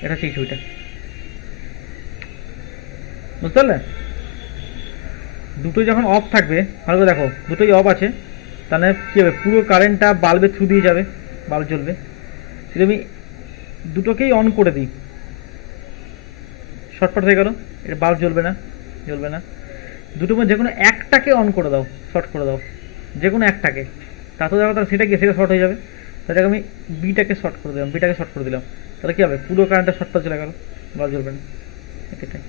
এটা সেই ছবিটা, বুঝতে পারলে? দুটোই যখন অফ থাকবে, ভালো করে দেখো দুটোই অফ আছে, তাহলে কী হবে, পুরো কারেন্টটা বাল্বের থ্রু দিয়ে যাবে, বাল্ব জ্বলবে। যদি আমি দুটোকেই অন করে দিই, শর্টকাট হয়ে গেল, এটা বাল্ব জ্বলবে না, জ্বলবে না। দুটোর মধ্যে যে কোনো একটাকে অন করে দাও, শর্ট করে দাও, যে কোনো একটাকে, তাতে দেখো তাহলে সেটা গিয়ে সেটা শর্ট হয়ে যাবে। তাহলে আমি বিটাকে শর্ট করে দিলাম, বিটাকে শর্ট করে দিলাম, তাহলে কী হবে, পুরো কারেন্টটা শর্টটা চলে গেল, বাল্ব জ্বলবে না। এটাই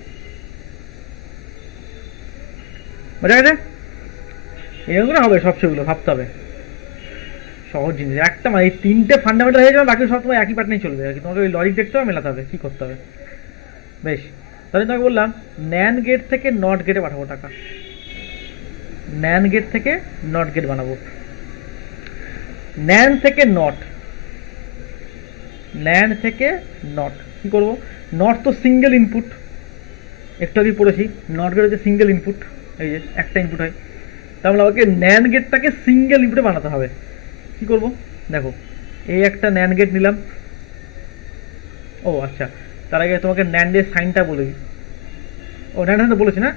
বোঝা গেছে? এরকম করে হবে সব, সেগুলো ভাবতে হবে, সহজ জিনিস একটা, মানে এই তিনটে ফান্ডামেন্টাল হয়ে যাবে, বাকি সব তোমার একই প্যাটার্নেই চলবে আর কি, তোমাকে ওই লজিক দেখতে হবে, মেলাতে হবে, কী করতে হবে। বেশ, তাহলে তোমাকে বললাম ন্যান গেট থেকে নট গেটে পাঠাবো টাকা, ন্যান গেট থেকে নট গেট বানাবো, ন্যান থেকে নট, ন্যান থেকে নট কী করবো? নট তো সিঙ্গেল ইনপুট, একটু আগে পড়েছি, নট গেট হচ্ছে সিঙ্গেল ইনপুট, এই যে একটা ইনপুট হয়, তাহলে আমাকে ন্যান গেটটাকে সিঙ্গেল ইনপুটে বানাতে হবে। কী করবো দেখো, এই একটা ন্যান গেট নিলাম, ও আচ্ছা তার আগে তোমাকে ন্যান্ডের সাইনটা বলে দিই। ও ন্যান্ড সাইন তো বলেছি না,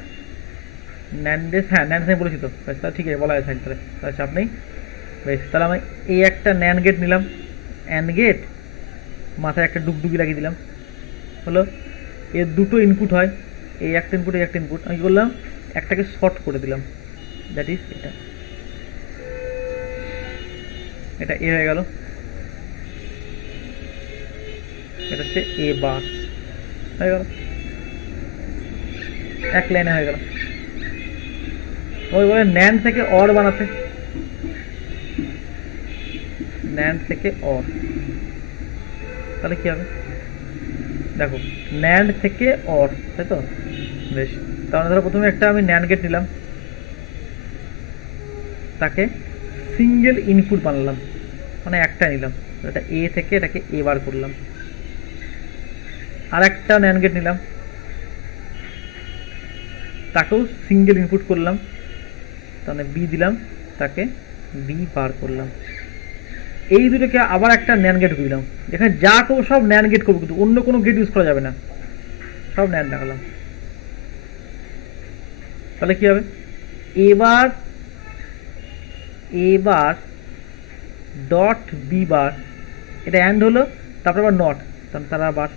ন্যান্ডেস, হ্যাঁ ন্যান্ড সাইন বলেছি তো, বেশ তাহলে ঠিক আছে, বলা হয় সাইন, তাহলে তাহলে চাপ নেই। বেশ, তাহলে আমি এই একটা ন্যান গেট নিলাম, অ্যান্ড গেট, মাথায় একটা ডুগডুগি লাগিয়ে দিলাম, হলো। এর দুটো ইনপুট হয়, এই একটা ইনপুট, এই একটা ইনপুট, আমি কী করলাম, একটাকে শর্ট করে দিলাম, দ্যাট ইজ এটা, এটা এ হয়ে গেল, এটা হচ্ছে এ বার, হয়ে গেল, এক লাইনে হয়ে গেল। ওই বলে ন্যান থেকে অর বানাতে, ন্যান থেকে অর, তাহলে কী হবে দেখো, ন্যান্ড থেকে অর, তাই তো? বেশ, তাহলে ধরো প্রথমে একটা আমি ন্যান্ড গেট নিলাম, তাকে সিঙ্গেল ইনপুট বানালাম, মানে একটা নিলাম, এটা এ থেকে এটাকে এ বার করলাম। আর একটা ন্যান্ড গেট নিলাম, তাকেও সিঙ্গেল ইনপুট করলাম, তাহলে বি দিলাম, তাকে বি বার করলাম। এই দুটোকে আবার একটা ন্যান গেট ঢুকিয়ে দিলাম। এখানে যা করবো সব ন্যান গেট করবো, কিন্তু অন্য কোনো গেট ইউজ করা যাবে না, সব ন্যান দেখালাম। তাহলে কি হবে, এবার এবার ডট বি বার, এটা অ্যান্ড হলো, তারপর আবার নট, তারা আবার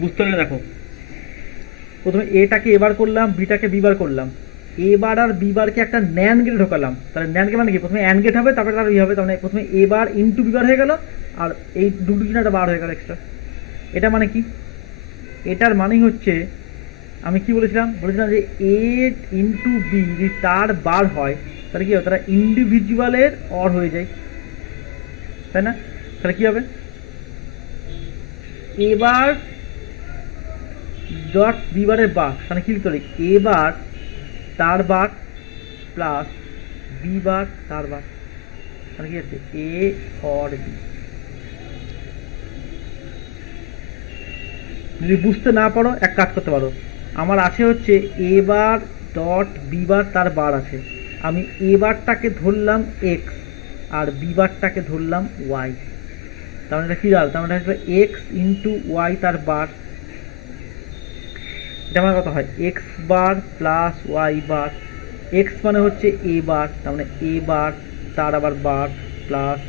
বুঝতে হবে। দেখো প্রথমে এটাকে এবার করলাম, বিটাকে বিবার করলাম, এবার আর বিবারকে একটা ন্যান গেটে ঢোকালাম। তাহলে ন্যান গেট মানে কি, প্রথমে অ্যান্ড গেট হবে, তারপরে তার ই হবে, তার মানে প্রথমে এবার ইন্টু বিবার হয়ে গেল, আর এই দুটো কিনাটা বার হয়ে গেল এক্সট্রা। এটা মানে কি, এটার মানেই হচ্ছে, আমি কি বলেছিলাম যে এ ইন্টু বি যদি তার বার হয় তাহলে কি হবে, তারা ইন্ডিভিজুয়ালের অর হয়ে যায়, তাই না? তাহলে কি হবে, এবার ডট বি বারের বার, মানে কি লিখতে হবে, এবার তার বার প্লাস বি বার তার বার, মানে কি হচ্ছে এ অর বি। যদি বুঝতে না পারো এক কাজ করতে পারো, আমার আছে হচ্ছে এবার ডট বি বার তার বার আছে, আমি এবারটাকে ধরলাম এক্স আর বি বারটাকে ধরলাম ওয়াই, তার মানে এটা কী দাঁড়াল, তার মানে এটা এক্স ইন্টু ওয়াই তার বার, এটা আমার কত হয় x bar plus y bar, x মানে হচ্ছে এ বার, তার মানে এ বার তার আবার বার প্লাস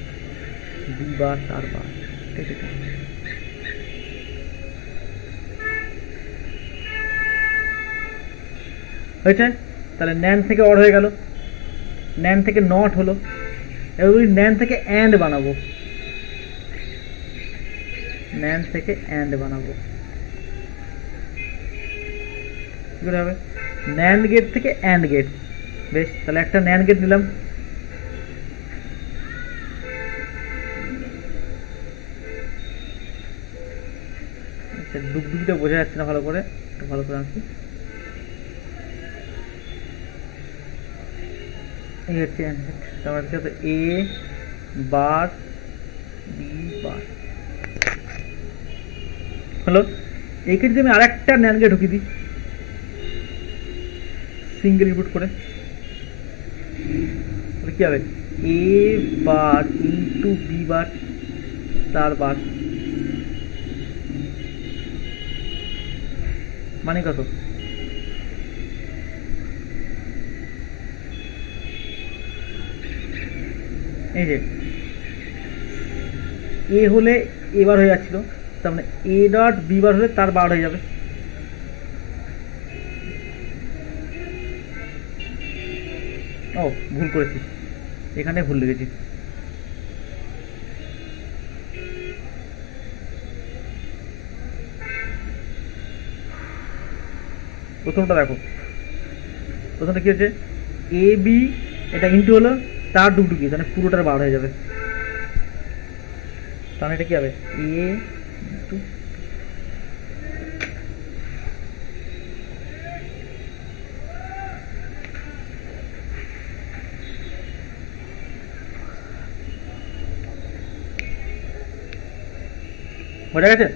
বি বার তার বার, ঠিক আছে? হয়েছে? তাহলে ন্যান থেকে অর হয়ে গেল, ন্যান থেকে নট হলো, এবার বলি ন্যান থেকে অ্যান্ড বানাবো, ন্যান থেকে অ্যান্ড বানাবো কি করে হবে, ন্যান্ড গেট থেকে অ্যান্ড গেট। বেশ, তাহলে একটা ন্যান্ড গেট নিলাম, আচ্ছা ডুগডুগিটা বোঝা যাচ্ছে না ভালো করে, ভালো করে আনছি, এই হচ্ছে অ্যান্ড গেট, তারপর হচ্ছে এ বার বি বার হলো। এইকে যদি আমি আরেকটা ন্যান্ড গেট ঢুকিয়ে দিই সিঙ্গেল ইনপুট করে, তাহলে কি হবে, এ বার ইন্টু বি বার তার বার, মানে কত, এই যে এ হলে এবার হয়ে যাচ্ছিল, তার মানে এ ডট বি বার হলে তার বার হয়ে যাবে। ও ভুল করেছি, এখানে ভুল লিখেছি, প্রথমটা দেখো, প্রথমটা কি হচ্ছে এ বি, এটা ইন্টু হলো তার ডুগডুগি, তাহলে পুরোটার বার হয়ে যাবে, তাহলে এটা কি হবে এ ইন্টু, বোঝা গেছে?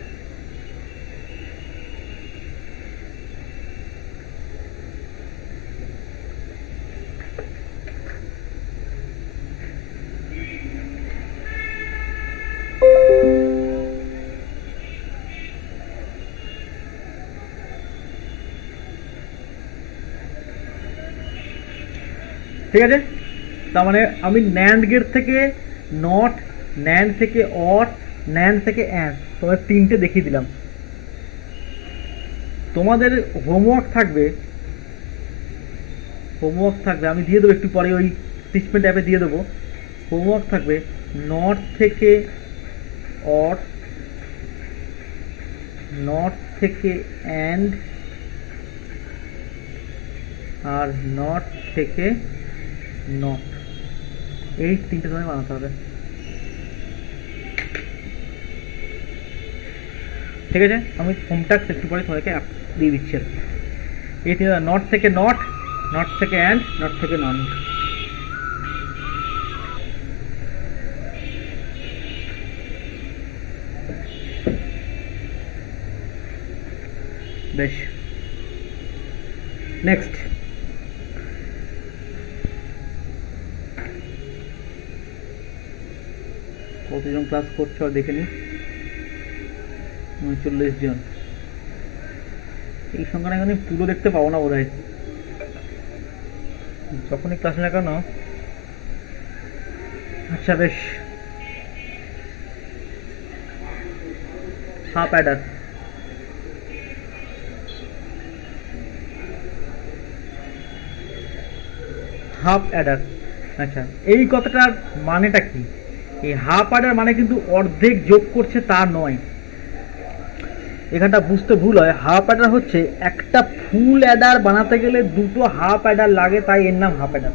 ঠিক আছে, তার মানে আমি ন্যান্ড গেট থেকে নট, ন্যান্ড থেকে অর, ন্যান্ড থেকে অ্যান্ড, তোমার তিনটে দেখিয়ে দিলাম। তোমাদের হোমওয়ার্ক থাকবে, আমি দিয়ে দেবো একটু পরে, ওই টিচমেন্ট অ্যাপে দিয়ে দেবো, হোমওয়ার্ক থাকবে নট থেকে অর, নট থেকে অ্যান্ড, আর নট থেকে নট, এই তিনটে সময় বানাতে হবে, ঠিক আছে? আমি হোমটাস্ক একটু পরে সবাইকে দিয়ে দিচ্ছি আর কি। এই তিনটা নট থেকে নট, নট থেকে অ্যান্ড, নট থেকে নন। বেশ, নেক্সট কতজন ক্লাস করছো আর দেখে নি, 39 জন। এই সংখ্যাটা এখানে পুরো দেখতে পাবো না বোধ হয়, যখনই ক্লাস না কেন। আচ্ছা বেশ, হাফ অ্যাডার। হাফ অ্যাডার, আচ্ছা এই কথাটার মানেটা কি? এই হাফ অ্যাডার মানে কিন্তু অর্ধেক যোগ করছে তা নয়, এখানটা বুঝতে ভুল হয়। হাফ অ্যাডার হচ্ছে একটা ফুল অ্যাডার বানাতে গেলে দুটো হাফ অ্যাডার লাগে, তাই এর নাম হাফ অ্যাডার।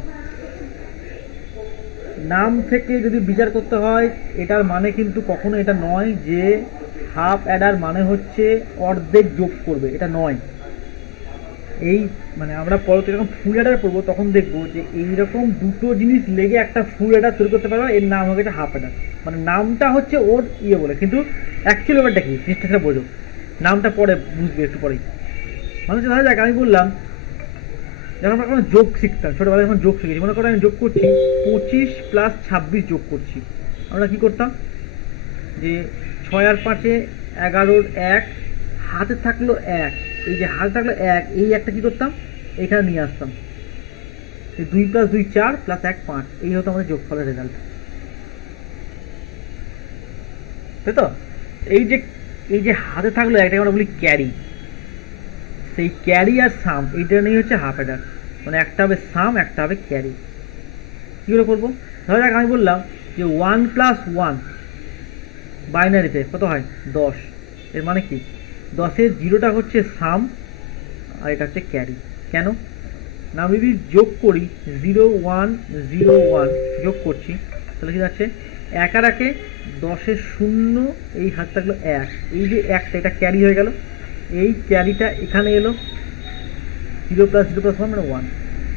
নাম থেকে যদি বিচার করতে হয়, এটার মানে কিন্তু কখনো এটা নয় যে হাফ অ্যাডার মানে হচ্ছে অর্ধেক যোগ করবে, এটা নয়। এই মানে আমরা পরবর্তী যখন ফুল অ্যাডার পড়বো তখন দেখবো যে এইরকম দুটো জিনিস লেগে একটা ফুল অ্যাডার তৈরি করতে পারবে, এর নাম হবে হাফ অ্যাডার। মানে নামটা হচ্ছে ওর ইয়ে বলে, কিন্তু অ্যাকচুয়ালি ব্যাপারটা কি জিনিসটা সেটা বোঝো, নামটা পরে বুঝবে একটু পরেই। মানে ধরা যাক আমি বললাম, যখন আমরা কোনো যোগ শিখতাম ছোটোবেলায়, যখন যোগ শিখেছি, মনে করো আমি যোগ করছি 25 + 26 যোগ করছি, আমরা কী করতাম যে 6 আর 5 11, 1 হাতে থাকলো 1, এই যে হাতে থাকলো 1, এই একটা কী করতাম এখানে নিয়ে আসতাম, 2 + 2 4 + 1 5, এই হতো আমাদের যোগফলের রেজাল্ট, তাই তো? এই যে হাতে থাকলো একটাকে আমরা বলি ক্যারি, সেই ক্যারি আর সাম এইটা নিয়ে হচ্ছে হাফ অ্যাডার। মানে একটা হবে সাম, একটা হবে ক্যারি। কী করে করবো? ধরা যাক আমি বললাম যে 1 + 1 বাইনারিতে কত হয় 10, এর মানে কি 10-এর 0টা হচ্ছে সাম আর এটা হচ্ছে ক্যারি। কেন না, আমি যদি যোগ করি 0 1 0 1 যোগ করছি, তাহলে কি যাচ্ছে 1 আর 1 10-এর 0, এই হাত থাকলো 1, এই যে একটা এটা ক্যারি হয়ে গেল, এই ক্যারিটা এখানে এলো 0 + 0 + 1 মানে 1,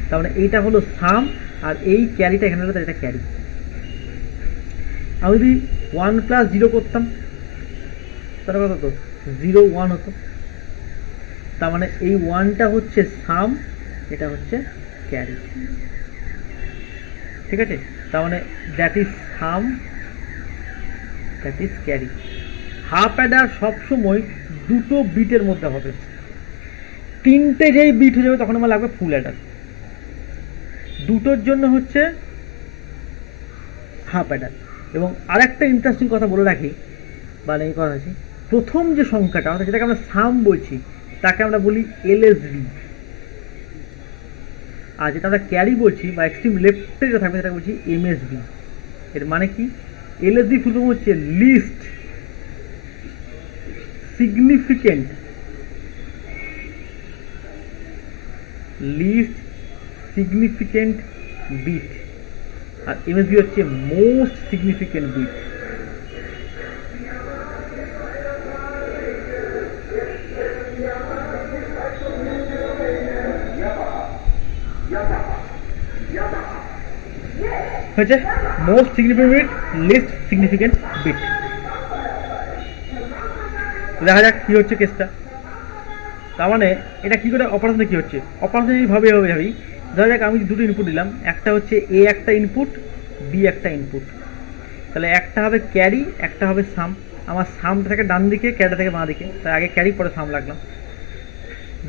তার মানে এইটা হলো সাম আর এই ক্যারিটা এখানে এলো, এটা ক্যারি। আমি যদি 1 + 0 করতাম তাহলে কত হতো 0 1 হতো, তার মানে এই 1টা হচ্ছে সাম, এটা হচ্ছে ক্যারি, ঠিক আছে? তার মানে that is some, that is carry. Half Eder সবসময় দুটো বিটের মধ্যে হবে, তিনটে যেই বিট হয়ে যাবে তখন আমার লাগবে ফুল অ্যাডার, দুটোর জন্য হচ্ছে হাফ অ্যাডার। এবং আরেকটা ইন্টারেস্টিং কথা বলে রাখি, মানে এই কথা আছে, প্রথম যে সংখ্যাটা অর্থাৎ যেটাকে আমরা সাম বলছি তাকে আমরা বলি এলএসবি, আর যেটা আমরা ক্যারি বলছি বা এক্সট্রিম লেফটে যেটা থাকবে সেটাকে বলছি এমএসবি। এর মানে কি, এলএসবি ফুল ফর্ম হচ্ছে least significant, least significant bit, আর এমএসবি হচ্ছে মোস্ট সিগনিফিকেন্ট বিট। হচ্ছে most significant bit, least significant bit. দেখা যাক কী হচ্ছে কেসটা। তার মানে এটা কী করে অপারেশনে কী হচ্ছে, অপারেশন এইভাবে ভাবি, ধরা যাক আমি দুটো ইনপুট দিলাম, একটা হচ্ছে এ একটা ইনপুট, বি একটা ইনপুট, তাহলে একটা হবে ক্যারি, একটা হবে সাম। আমার সামটা থেকে ডান দিকে, ক্যারিটা থেকে বাঁ দিকে, তাই আগে ক্যারি পরে সাম লাগলাম।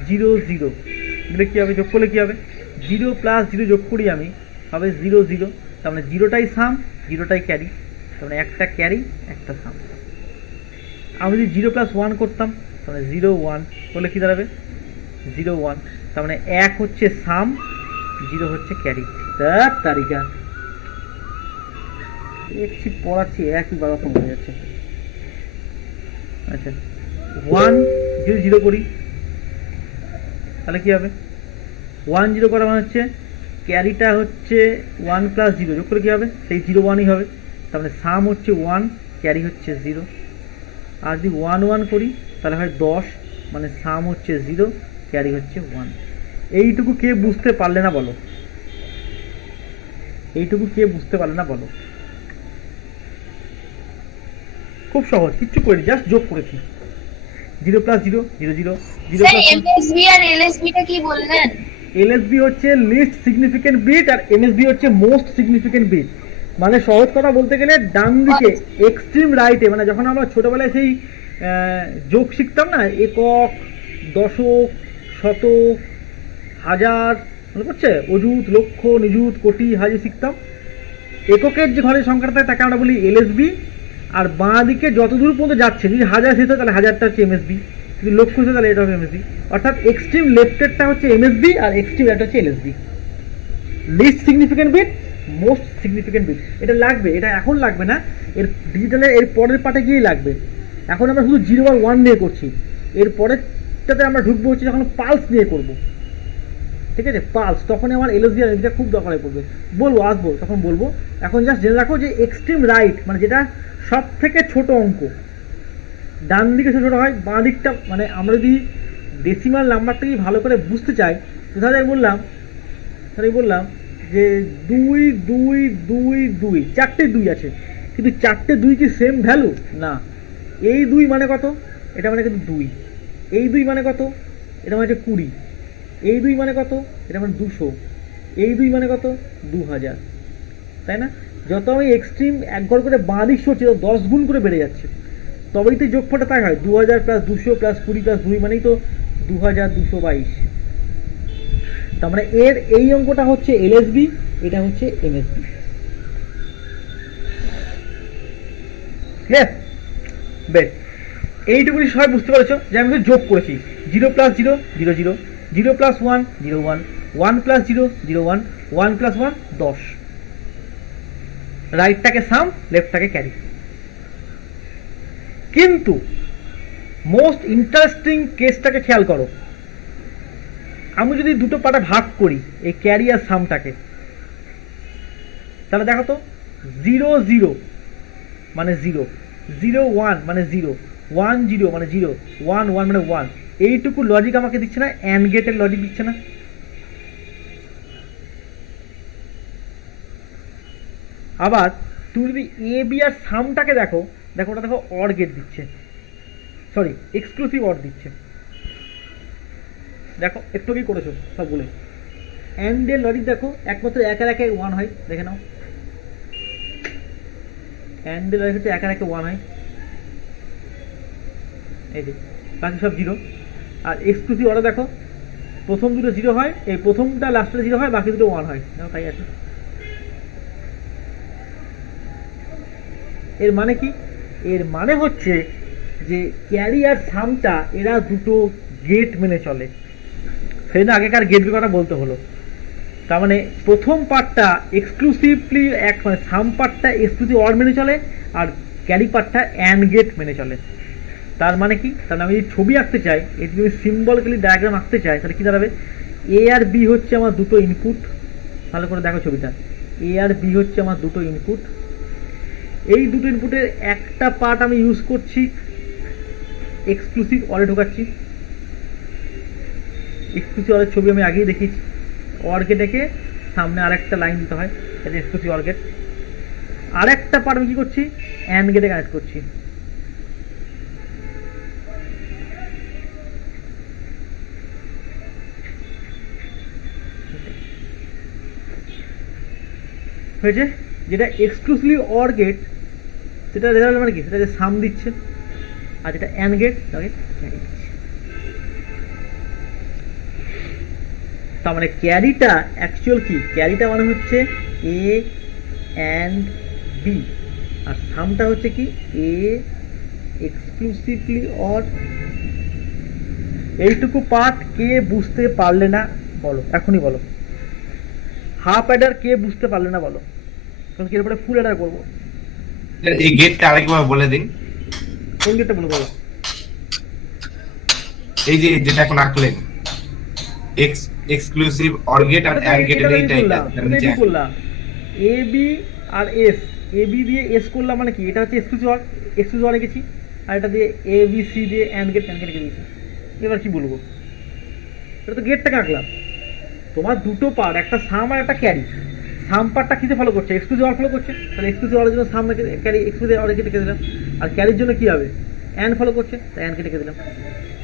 0 0 দিলে কী হবে, যোগ করলে কী হবে 0 + 0 যোগ করি আমি, হবে 0 0, তার মানে 0টাই সাম 0টাই ক্যারি, তার মানে একটা ক্যারি একটা সাম। আমি যদি 0 + 1 করতাম তাহলে 0 1 করলে কী দাঁড়াবে 0 1, তার মানে 1 হচ্ছে সাম 0 হচ্ছে ক্যারি। তার তালিকা একটু পড়াচ্ছি একই বারোরকম হয়ে যাচ্ছে। আচ্ছা 1 যদি 0 করি তাহলে কী হবে 1 0 করা মানে হচ্ছে ক্যারিটা হচ্ছে 1 + 0 যোগ করে কী হবে সেই 0 1ই হবে, তার মানে সাম হচ্ছে 1 ক্যারি হচ্ছে 0। আর যদি 1 1 করি তাহলে হয় 10, মানে সাম হচ্ছে 0 ক্যারি হচ্ছে 1। এইটুকু কে বুঝতে পারলে না বলো, এইটুকু কে বুঝতে পারলে না বলো? খুব সহজ, কিচ্ছু করিনি, জাস্ট যোগ করেছি 0 + 0 0 0 0 স্যার এমএসবি আর এলএসবি টা কি বললেন? এলএসবি হচ্ছে লিস্ট সিগনিফিকেন্ট বিট আর এমএসবি হচ্ছে মোস্ট সিগনিফিকেন্ট বিট। মানে সহজ কথা বলতে গেলে ডান দিকে এক্সট্রিম রাইটে, মানে যখন আমরা ছোটবেলায় সেই যোগ শিখতাম না, একক, দশক, শতক, হাজার, মনে পড়ছে, অযুত, লক্ষ, নিযুত, কোটি, হাজি শিখতাম। এককের যে ঘরের সংখ্যাটা থাকে তাকে আমরা বলি এলএসবি, আর বাঁ দিকে যত দূর পর্যন্ত যাচ্ছে, যদি হাজার শেষ হয় তাহলে হাজারটা হচ্ছে এমএসবি, যদি লক্ষ শেষ হয় তাহলে এটা হবে এমএসবি। অর্থাৎ এক্সট্রিম লেফটেরটা হচ্ছে এমএসবি আর এক্সট্রিম রাইটটা হচ্ছে LSB. Least significant bit, most significant bit, এটা লাগবে, এটা এখন লাগবে না, এর ডিজিটালের এর পরের পার্টে গিয়েই লাগবে। এখন আমরা শুধু 0 আর 1 নিয়ে করছি, এর পরেরটাতে আমরা ঢুকবো হচ্ছে যখন পালস নিয়ে করব, ঠিক আছে, পালস, তখন আমার এলএসবি আর এলএসবি খুব দরকার পড়বে, বলবো, আসবো তখন বলবো। এখন জাস্ট জেনে রাখো যে এক্সট্রিম রাইট মানে যেটা সব থেকে ছোট অঙ্ক, ডান দিকে ছোটো হয়, বাঁ দিকটা, মানে আমরা যদি ডেসিমাল নাম্বারটাকে ভালো করে বুঝতে চাই, তাহলে আমি বললাম যে 2 2 2 2, চারটে 2 আছে, কিন্তু চারটে 2 কি সেম ভ্যালু না। এই 2 মানে কত, এটা মানে কিন্তু 2, এই 2 মানে কত, এটা মানে হচ্ছে 20, এই 2 মানে কত, এটা মানে 200, এই 2 মানে কত, 2000, তাই না? যত আমি এক্সট্রিম এক ঘর করে বাঁ দিক সরছি, 10 গুণ করে বেড়ে যাচ্ছে, তবেই তো যোগফলটা তাই হয়। 2000 প্লাস 200 প্লাস 20 প্লাস 2 মানেই তো 2222। তার মানে এর এই অঙ্কটা হচ্ছে এলএসবি, এটা হচ্ছে এমএসবি। বেশ, এইটুকুনি সবাই বুঝতে পেরেছো যে আমি যোগ করেছি। 0 প্লাস 0 0 0, 0 প্লাস 1 0 1, 1 প্লাস 0 0 1, 1 প্লাস 1 10। রাইটটাকে সাম, লেফটটাকে ক্যারি। কিন্তু মোস্ট ইন্টারেস্টিং কেসটাকে খেয়াল করো, আমি যদি দুটো পার্টে ভাগ করি এই ক্যারি আর সামটাকে, তাহলে দেখো তো, 0 0 মানে 0, 0 1 মানে 0, 1 0 মানে 0, 1 1 মানে 1, এইটুকু লজিক আমাকে দিচ্ছে না, অ্যান্ড গেটের লজিক দিচ্ছে না। আবার তুমি যদি এ বি আর সামটাকে দেখো, ওটা দেখো অর গেট দিচ্ছে, সরি এক্সক্লুসিভ অর দিচ্ছে। দেখো একটু কি করেছো সবগুলো, অ্যান্ড এর লজিক দেখো, একমাত্র একের একে 1 হয়, দেখে নাও, অ্যান্ড এর লজিক হচ্ছে একের একে 1 হয়, এই যে বাকি সব 0। আর এক্সক্লুসিভ অর্ডার দেখো, প্রথম দুটো 0 হয়, এই প্রথমটা লাস্টের 0 হয়, বাকি দুটো 1 হয়, তাই আছে। এর মানে কি? এর মানে হচ্ছে যে ক্যারি আর সামটা এরা দুটো গেট মেনে চলে, সেই জন্য আগেকার গেটের কথা বলতে হলো। তার মানে প্রথম পার্টটা এক্সক্লুসিভলি এক, মানে সাম পার্টটা এক্সক্লুসিভ অর মেনে চলে, আর ক্যারি পার্টটা অ্যান্ড গেট মেনে চলে। তার মানে কি? তাহলে আমি যদি ছবি আঁকতে চাই, এটি যদি সিম্বলিক্যালি ডায়াগ্রাম আঁকতে চাই, তাহলে কী দাঁড়াবে? এ আর বি হচ্ছে আমার দুটো ইনপুট, ভালো করে দেখো ছবিটা, এ আর বি হচ্ছে আমার দুটো ইনপুট, এই দুটো ইনপুটের একটা পার্ট আমি ইউজ করছি এক্সক্লুসিভ অরে ঢোকাচ্ছি। এক্সক্লুসিভ অরের ছবি আমি আগেই দেখিয়েছি, অর গেটে সামনে আরেকটা লাইন দিতে হয়, এটা এক্সক্লুসিভ অর গেট। আরেকটা পার্ট আমি কী করছি? অ্যান্ড গেটে কানেক্ট করছি। হয়েছে? যেটা এক্সক্লুসিভলি অর গেট সেটা রেজাল্ট মানে কি? সেটা যে সাম দিচ্ছে, আর যেটা অ্যান্ড গেট তাকে ক্যারি দিচ্ছে। তার মানে ক্যারিটা অ্যাকচুয়াল কি? ক্যারিটা মানে হচ্ছে এ অ্যান্ড বি, আর সামটা হচ্ছে কি? এ এক্সক্লুসিভলি অর। এইটুকু পার্ট কে বুঝতে পারলে না বলো, এখনই বলো। হাফ অ্যাডার কে বুঝতে পারলে না বলো, কারণ কি এরপরে ফুল অ্যাডার করবো। এই গেটটা আরেকবার বলে দিন। কোন গেটটা বলে দেবো? এই যে যেটা এখন আঁকলেন, এক্সক্লুসিভ অর গেট আর অ্যান্ড গেট, এইটাই করলাম। এ বি আর এস, এ বি দিয়ে এস করলাম, মানে কি? এটা হচ্ছে এক্সক্লুসিভ অর, এক্সক্লুসিভ অর রেখেছি, আর এটা দিয়ে এ বি সি দিয়ে অ্যান্ড গেট রেখে দিয়েছি। এবার কি বলবো? এটা তো গেটটাকে আঁকলাম। তোমার দুটো পার্ট, একটা সাম আর একটা ক্যারি। সাম পার্টটা কিসে ফলো করছে? এক্সক্লুসিভ অর ফলো করছে, তাহলে এক্সক্লুসিভ অরের জন্য সাম ক্যারি এক্সক্লুসিভ অর রেখে দিলাম। আর ক্যারির জন্য কি হবে? অ্যান্ড ফলো করছে, তাই অ্যান্ডকে রেখে দিলাম।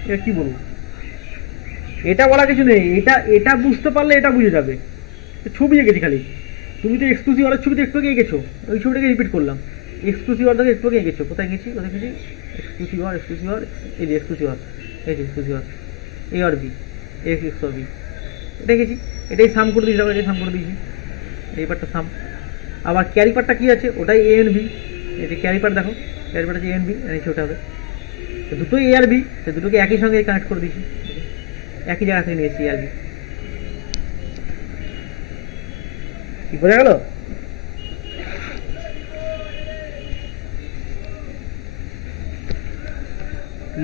এবার কি বলবো? এটা বলা কিছু নেই, এটা বুঝতে পারলে এটা বুঝে যাবে। ছবি এঁকেছি খালি, তুমি তো এক্সক্লুসিভ অরের ছবিতে একটু আগে গেছো, ওই ছবিটাকে রিপিট করলাম। এক্সক্লুসিভ অর থেকে একটু আগে গেছো, কোথায় গেছি এক্সক্লুসিভ অর, এই যে এক্সক্লুসিভ অর, এই যে এক্সক্লুসিভ অর, এ আর বি, এক্স অর বি, এটা গেছি, এটাই সাম করে দিয়েছি, এটাই সাম করে দিয়েছি, এই পার্টটা সাম। আবার ক্যারি পার্টটা কী আছে, ওটাই এ এন বি, এই যে ক্যারি পার্ট দেখো, ক্যারি পার্ট আছে এ এন বি, নিচে ওটা হবে, তো দুটোই এ আর বি, তো দুটোকে একই সঙ্গে কানেক্ট করে দিয়েছি, একই জায়গা থেকে নিয়েছি এ আর বি। কি বোঝা গেল?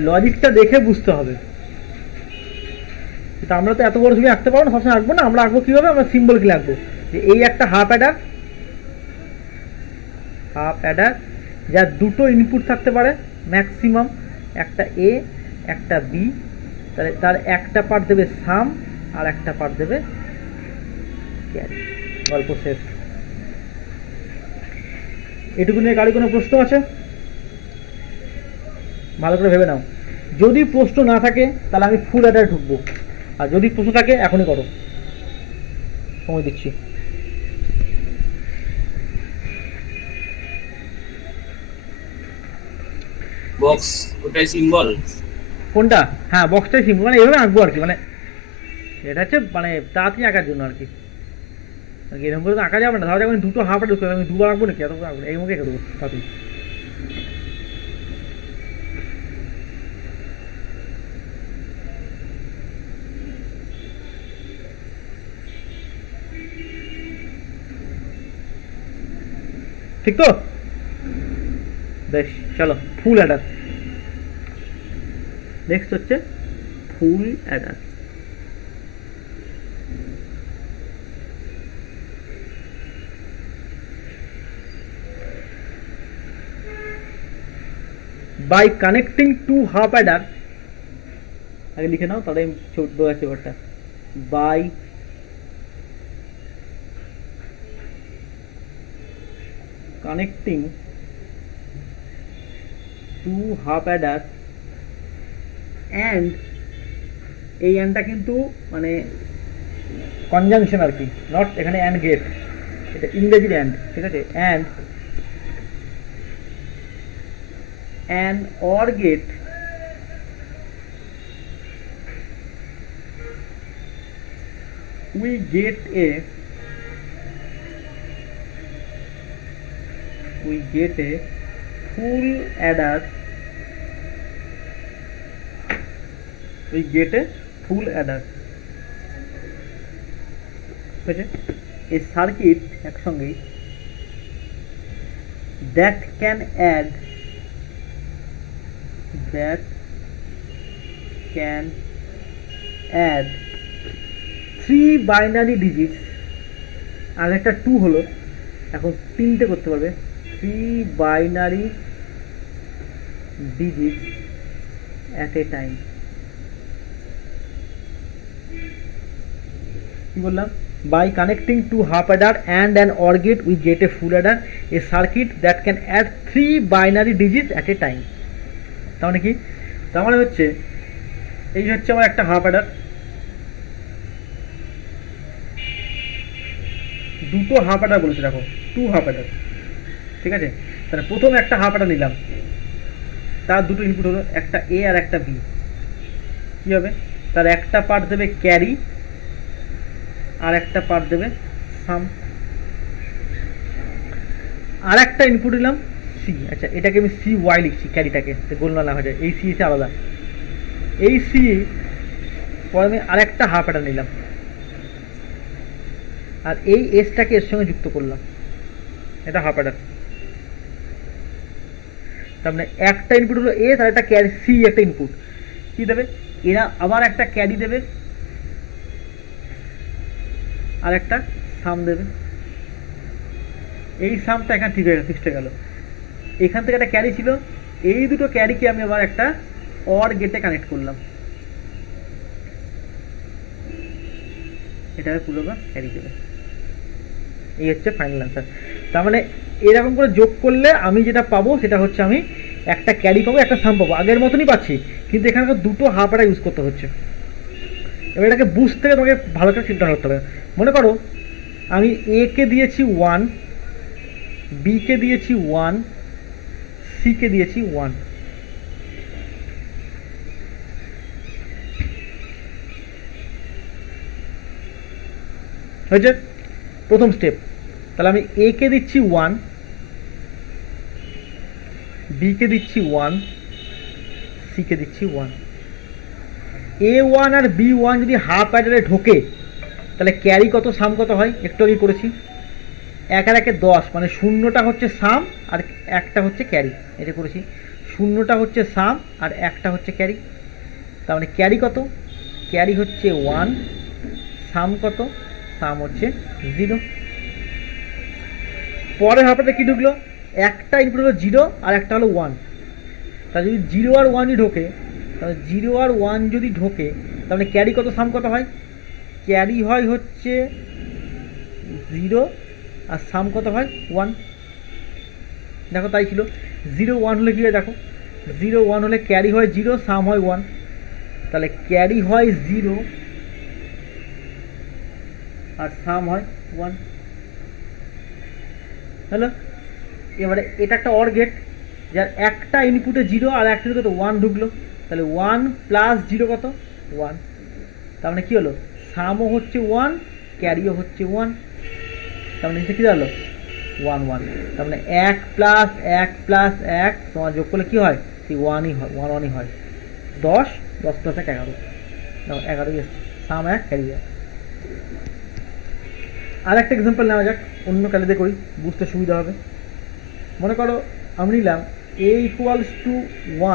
লজিকটা দেখে বুঝতে হবে। তা আমরা তো এত বড় ছবি আঁকতে পারবো না, সবসময় আঁকবো না, আমরা আঁকবো কীভাবে, আমরা সিম্বল কি আঁকবো, যে এই একটা হাফ অ্যাডার যার দুটো ইনপুট থাকতে পারে ম্যাক্সিমাম, একটা এ একটা বি, তাহলে তার একটা পার্ট দেবে সাম আর একটা পার্ট দেবে ক্যারি। গল্প শেষ। এটুকু নিয়ে কারো কোনো প্রশ্ন আছে? ভালো করে ভেবে নাও। যদি প্রশ্ন না থাকে তাহলে আমি ফুল অ্যাডারে ঢুকবো, আর যদি প্রশ্ন থাকে এখনই করো, সময় দিচ্ছি। বক্স ওটাই সিম্বল কোনটা? হ্যাঁ বক্সটাই সিম্বল, মানে এভাবে আঁকবো আর কি, মানে এটা হচ্ছে মানে তাড়াতাড়ি আঁকার জন্য আর কি। এরকম করে তো আঁকা যাবে না, ধরো আমি দুটো হাফ ঢুকতে আমি দুবার আঁকবো নাকি, এত করে আঁকবো, এই মুখে এঁকে দেবো তাড়াতাড়ি। ঠিক তো? বেশ, চলো ফুল অ্যাডার। নেক্সট হচ্ছে ফুল Eder. by connecting two half adder, আগে লিখে নাও তাহলে ছোট আছে ওটা, by connecting two half adder and এই অ্যান্ডটা কিন্তু মানে কনজাংশন আর কি, নট এখানে অ্যান্ড গেট, এটা ইংরেজির অ্যান্ড, ঠিক আছে, and an OR gate we get a full adder, ঠিক আছে, a circuit একসঙ্গে that can add 3 binary digits, আর একটা 2 হলো, এখন 3টে করতে পারবে, 3 binary digits at a time। কি বললাম? by connecting two half adder and an OR gate we get a full adder, a circuit that can add 3 binary digits at a time। তার মানে কি? তার মানে হচ্ছে এই হচ্ছে আমার একটা হাফ অ্যাডার, দুটো হাফ অ্যাডার বলেছে, দেখো 2 হাফ অ্যাডার, ঠিক আছে। তাহলে প্রথম একটা হাফ অ্যাডার নিলাম, তার দুটো ইনপুট হলো একটা এ আর একটা বি, কী হবে? তার একটা পার্ট দেবে ক্যারি আর একটা পার্ট দেবে সাম, আর একটা ইনপুট দিলাম সি। আচ্ছা এটাকে আমি সি ওয়াই লিখছি, ক্যারিটাকে গোলমাল না হয়ে যায়, এই সি এসে আলাদা, এই সি পরে আমি আর একটা হাফ অ্যাডার নিলাম, আর এই এসটাকে এর সঙ্গে যুক্ত করলাম, এটা হাফ অ্যাডার। তার মানে একটা ইনপুট হলো এস আর একটা ক্যারি সি, একটা ইনপুট কি দেবে, এরা আবার একটা ক্যারি দেবে আর একটা সাম দেবে, এই সামটা এখানে ঠিক হয়ে গেল, ফিক্সড হয়ে গেল। এখান থেকে একটা ক্যারি ছিল, এই দুটো ক্যারিকে আমি আবার একটা অর গেটে কানেক্ট করলাম, এটা পুরো ক্যারি দেবে, এই হচ্ছে ফাইনাল অ্যান্সার। তার মানে এরকম করে যোগ করলে আমি যেটা পাবো সেটা হচ্ছে আমি একটা ক্যারি পাবো, একটা সাম পাবো, আগের মতনই পাচ্ছি, কিন্তু এখানে দুটো হাফ অ্যাডার ইউজ করতে হচ্ছে। এবার এটাকে বুঝতে তোমাকে ভালো করে চিন্তা করতে হবে। মনে করো আমি এ কে দিয়েছি 1, বি কে দিয়েছি 1, সি কে দিয়েছি 1। হয়েছে প্রথম স্টেপ। তাহলে আমি এ কে দিচ্ছি 1, বি কে দিচ্ছি 1, সি কে দিচ্ছি 1। A1 আর B1 যদি হাফ অ্যাডারে ঢোকে তাহলে ক্যারি কত সাম কত হয়, একটু আগে করেছি। 1 আর 1 10, মানে শূন্যটা হচ্ছে সাম আর একটা হচ্ছে ক্যারি, এটা করেছি। শূন্যটা হচ্ছে সাম আর একটা হচ্ছে ক্যারি, তার মানে ক্যারি কত, ক্যারি হচ্ছে 1, সাম কত, সাম হচ্ছে 0। পরের হাফটাতে কী ঢুকলো, একটা ইনপুট হলো 0 আর একটা হলো 1। তাহলে যদি 0 আর 1ই ঢোকে, তাহলে 0 আর 1 যদি ঢোকে তাহলে ক্যারি কত সাম কত হয়, ক্যারি হয় হচ্ছে 0 আর সাম কত হয় 1। দেখো তাই ছিল। 0 1 হলে কী হয় দেখো, 0 1 হলে ক্যারি হয় 0, সাম হয় 1। তাহলে ক্যারি হয় 0 আর সাম হয় 1। হ্যালো, এবারে এটা একটা অর গেট, যার একটা ইনপুটে 0 আর একটা কত 1 ঢুকলো, তাহলে 1 প্লাস 0 কত 1। তার মানে কী হলো, সামও হচ্ছে 1, ক্যারিও হচ্ছে 1। তার মানে কী দাঁড়ালো 1 1। তার মানে 1 প্লাস 1 প্লাস 1 তোমার যোগ করলে কী হয়, সেই 1ই হয়, 1 1ই হয়। 10 10 প্লাস 1 11, 11ই এসছে, সাম 1 ক্যারি 1। আর একটা এক্সাম্পল নেওয়া যাক, অন্য কালিতে করি, বুঝতে সুবিধা হবে। মনে করো আমি নিলাম a equals to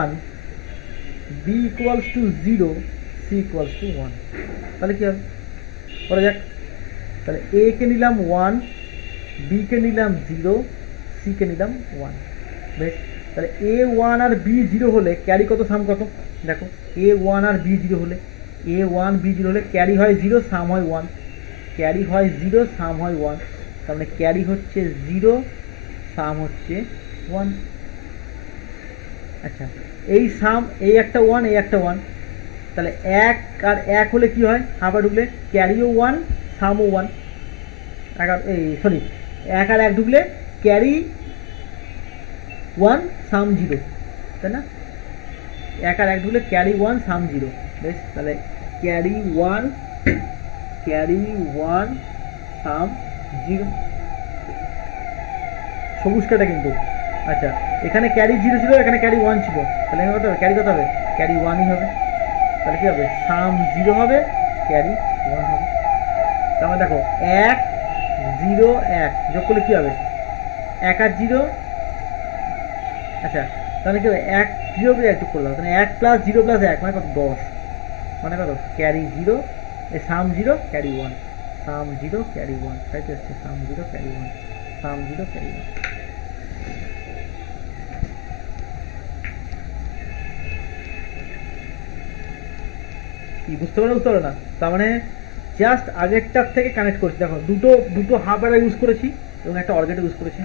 1, b equals to 0, c equals to 1। তাহলে কী হবে করা যাক। তাহলে a কে নিলাম 1, b কে নিলাম 0, c কে নিলাম 1। বেশ, তাহলে a 1 আর b 0 হলে ক্যারি কত সাম কত, দেখো a 1 আর b 0 হলে, a 1 b 0 হলে ক্যারি হয় 0, সাম হয় 1। ক্যারি হয় 0, সাম হয় 1। তার মানে ক্যারি হচ্ছে 0, সাম হচ্ছে 1। আচ্ছা, এই সাম, এই একটা 1, এই একটা 1, তাহলে 1 আর 1 হলে কি হয়, আবার ঢুকলে ক্যারিও 1, সামও 1। এই সরি, 1 আর 1 ঢুকলে ক্যারি 1, সাম 0, তাই না? 1 আর 1 ঢুকলে ক্যারি 1, সাম 0। বেশ, তাহলে ক্যারি 1, সাম 0। সবুজ কাটা কিন্তু। আচ্ছা, এখানে ক্যারি 0 ছিল, এখানে ক্যারি 1 ছিল, তাহলে এখানে কত হবে, ক্যারি কত হবে, ক্যারি 1ই হবে। তাহলে কী হবে, সাম 0 হবে, ক্যারি 1 হবে। তাহলে দেখো 1 0 1 যোগ করলে কী হবে, 1 আর 0, আচ্ছা তাহলে কী হবে, 1 0 1 যোগ করলাম, তাহলে 1 প্লাস 0 প্লাস 1 মানে কত, 10, মানে কত, ক্যারি 0, এই সাম 0 ক্যারি 1, সাম 0 ক্যারি 1, তাই তো হচ্ছে সাম 0 ক্যারি 1, সাম 0 ক্যারি 1। কি বুঝতে পারো, বুঝতে পারো না? তার মানে জাস্ট আগেরটার থেকে কানেক্ট করছি। দেখো দুটো হাফ অ্যাডার ইউজ করেছি এবং একটা অর্গেট ইউজ করেছি।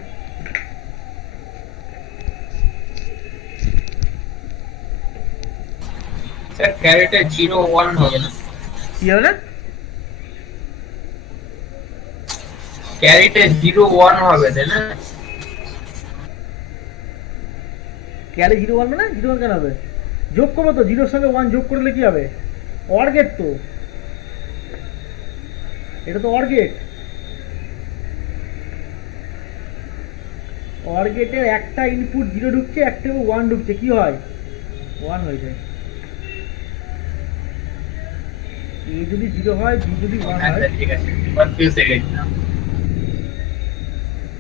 স্যার ক্যারেটে 0 1 হবে না, কি হবে না, ক্যারেটে 0 1 হবে তাই না? ক্যারি 0 1 মানে 0 1 কেন হবে, যোগ করবো তো, 0 এর সঙ্গে 1 যোগ করলে কি হবে, অর্গেট তো, এটা তো অর্গেট। অর্গেটের একটা ইনপুট 0 ঢুকছে, একটা 1 ঢুকছে, কি হয়, 1 হয়ে যায়। এ যদি 0 হয়, বি যদি 1 হ্যাঁ হয়, স্যার ঠিক আছে, কনফিউজ হয়ে গেছিলাম।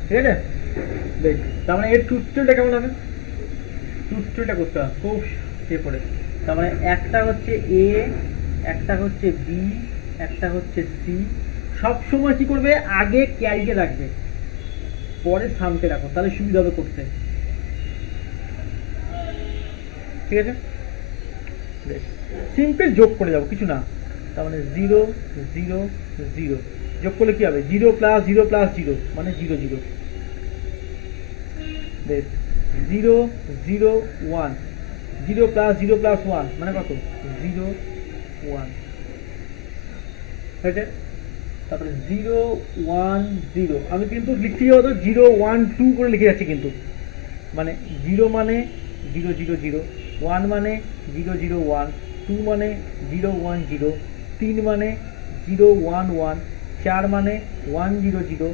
ঠিক আছে। বেশ, তার মানে এর ট্রুথ টেবিলটা কেমন হবে, ট্রুথ টেবিলটা করতে হবে খুব স্টেপ করে। তার মানে একটা হচ্ছে এ, একটা হচ্ছে বি, একটা হচ্ছে সি। সবসময় কি করবে, আগে ক্যারিকে রাখবে, পরে সামকে রাখো, তাহলে সুবিধা হবে করতে। ঠিক আছে, বেশ সিম্পল যোগ করে যাবো, কিছু না। তার মানে 0 0 0 যোগ করলে কি হবে, 0 প্লাস 0 প্লাস 0 মানে 0 0। বেশ, 0 0 1, 0 প্লাস 0 প্লাস 1 মানে কত, 0 1। হয়েছে। তারপরে 0 1 0, আমি কিন্তু লিখছি হতো 0 1 2 করে লিখে যাচ্ছি, কিন্তু মানে 0 মানে 0 0 0, 1 মানে 0 0 1, 2 মানে 0 1 0, 3 মানে 0 1 1, 4 মানে 1 0 0,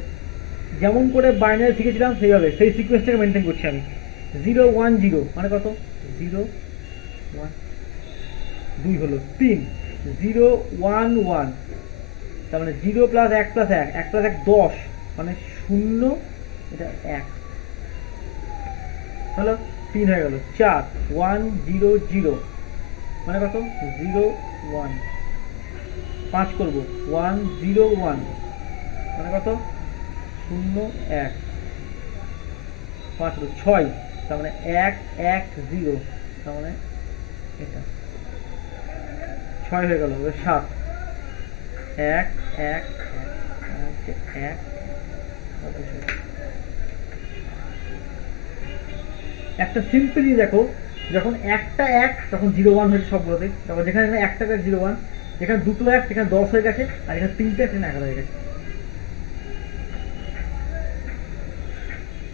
যেমন করে বাইনারি শিখেছিলাম সেইভাবে সেই সিকোয়েন্সটাকে মেনটেন করছি আমি। 0 1 0 মানে কত? 0 1 2 হলো 3, 0 1 1, তার মানে 0 প্লাস 1 প্লাস 1, 1 প্লাস 1 10, মানে 0, এটা 1 হলো, 3 হয়ে গেল। 4 1 0 0 মানে কত? 0 1, 5 করবো 1 0 1 মানে কত? 0 1, 5 হলো 6, তার মানে 1 1 0, তার মানে এটা 6 হয়ে গেল। 7 1 1 1, একটা সিম্পলি দেখো, যখন একটা 1 তখন 0 1 হয়েছে সবগুলোতে, তারপর যেখানে একটা 0 1, যেখানে দুটো 1 সেখানে 10 হয়ে গেছে, আর এখানে তিনটে সেখানে 11 হয়ে গেছে।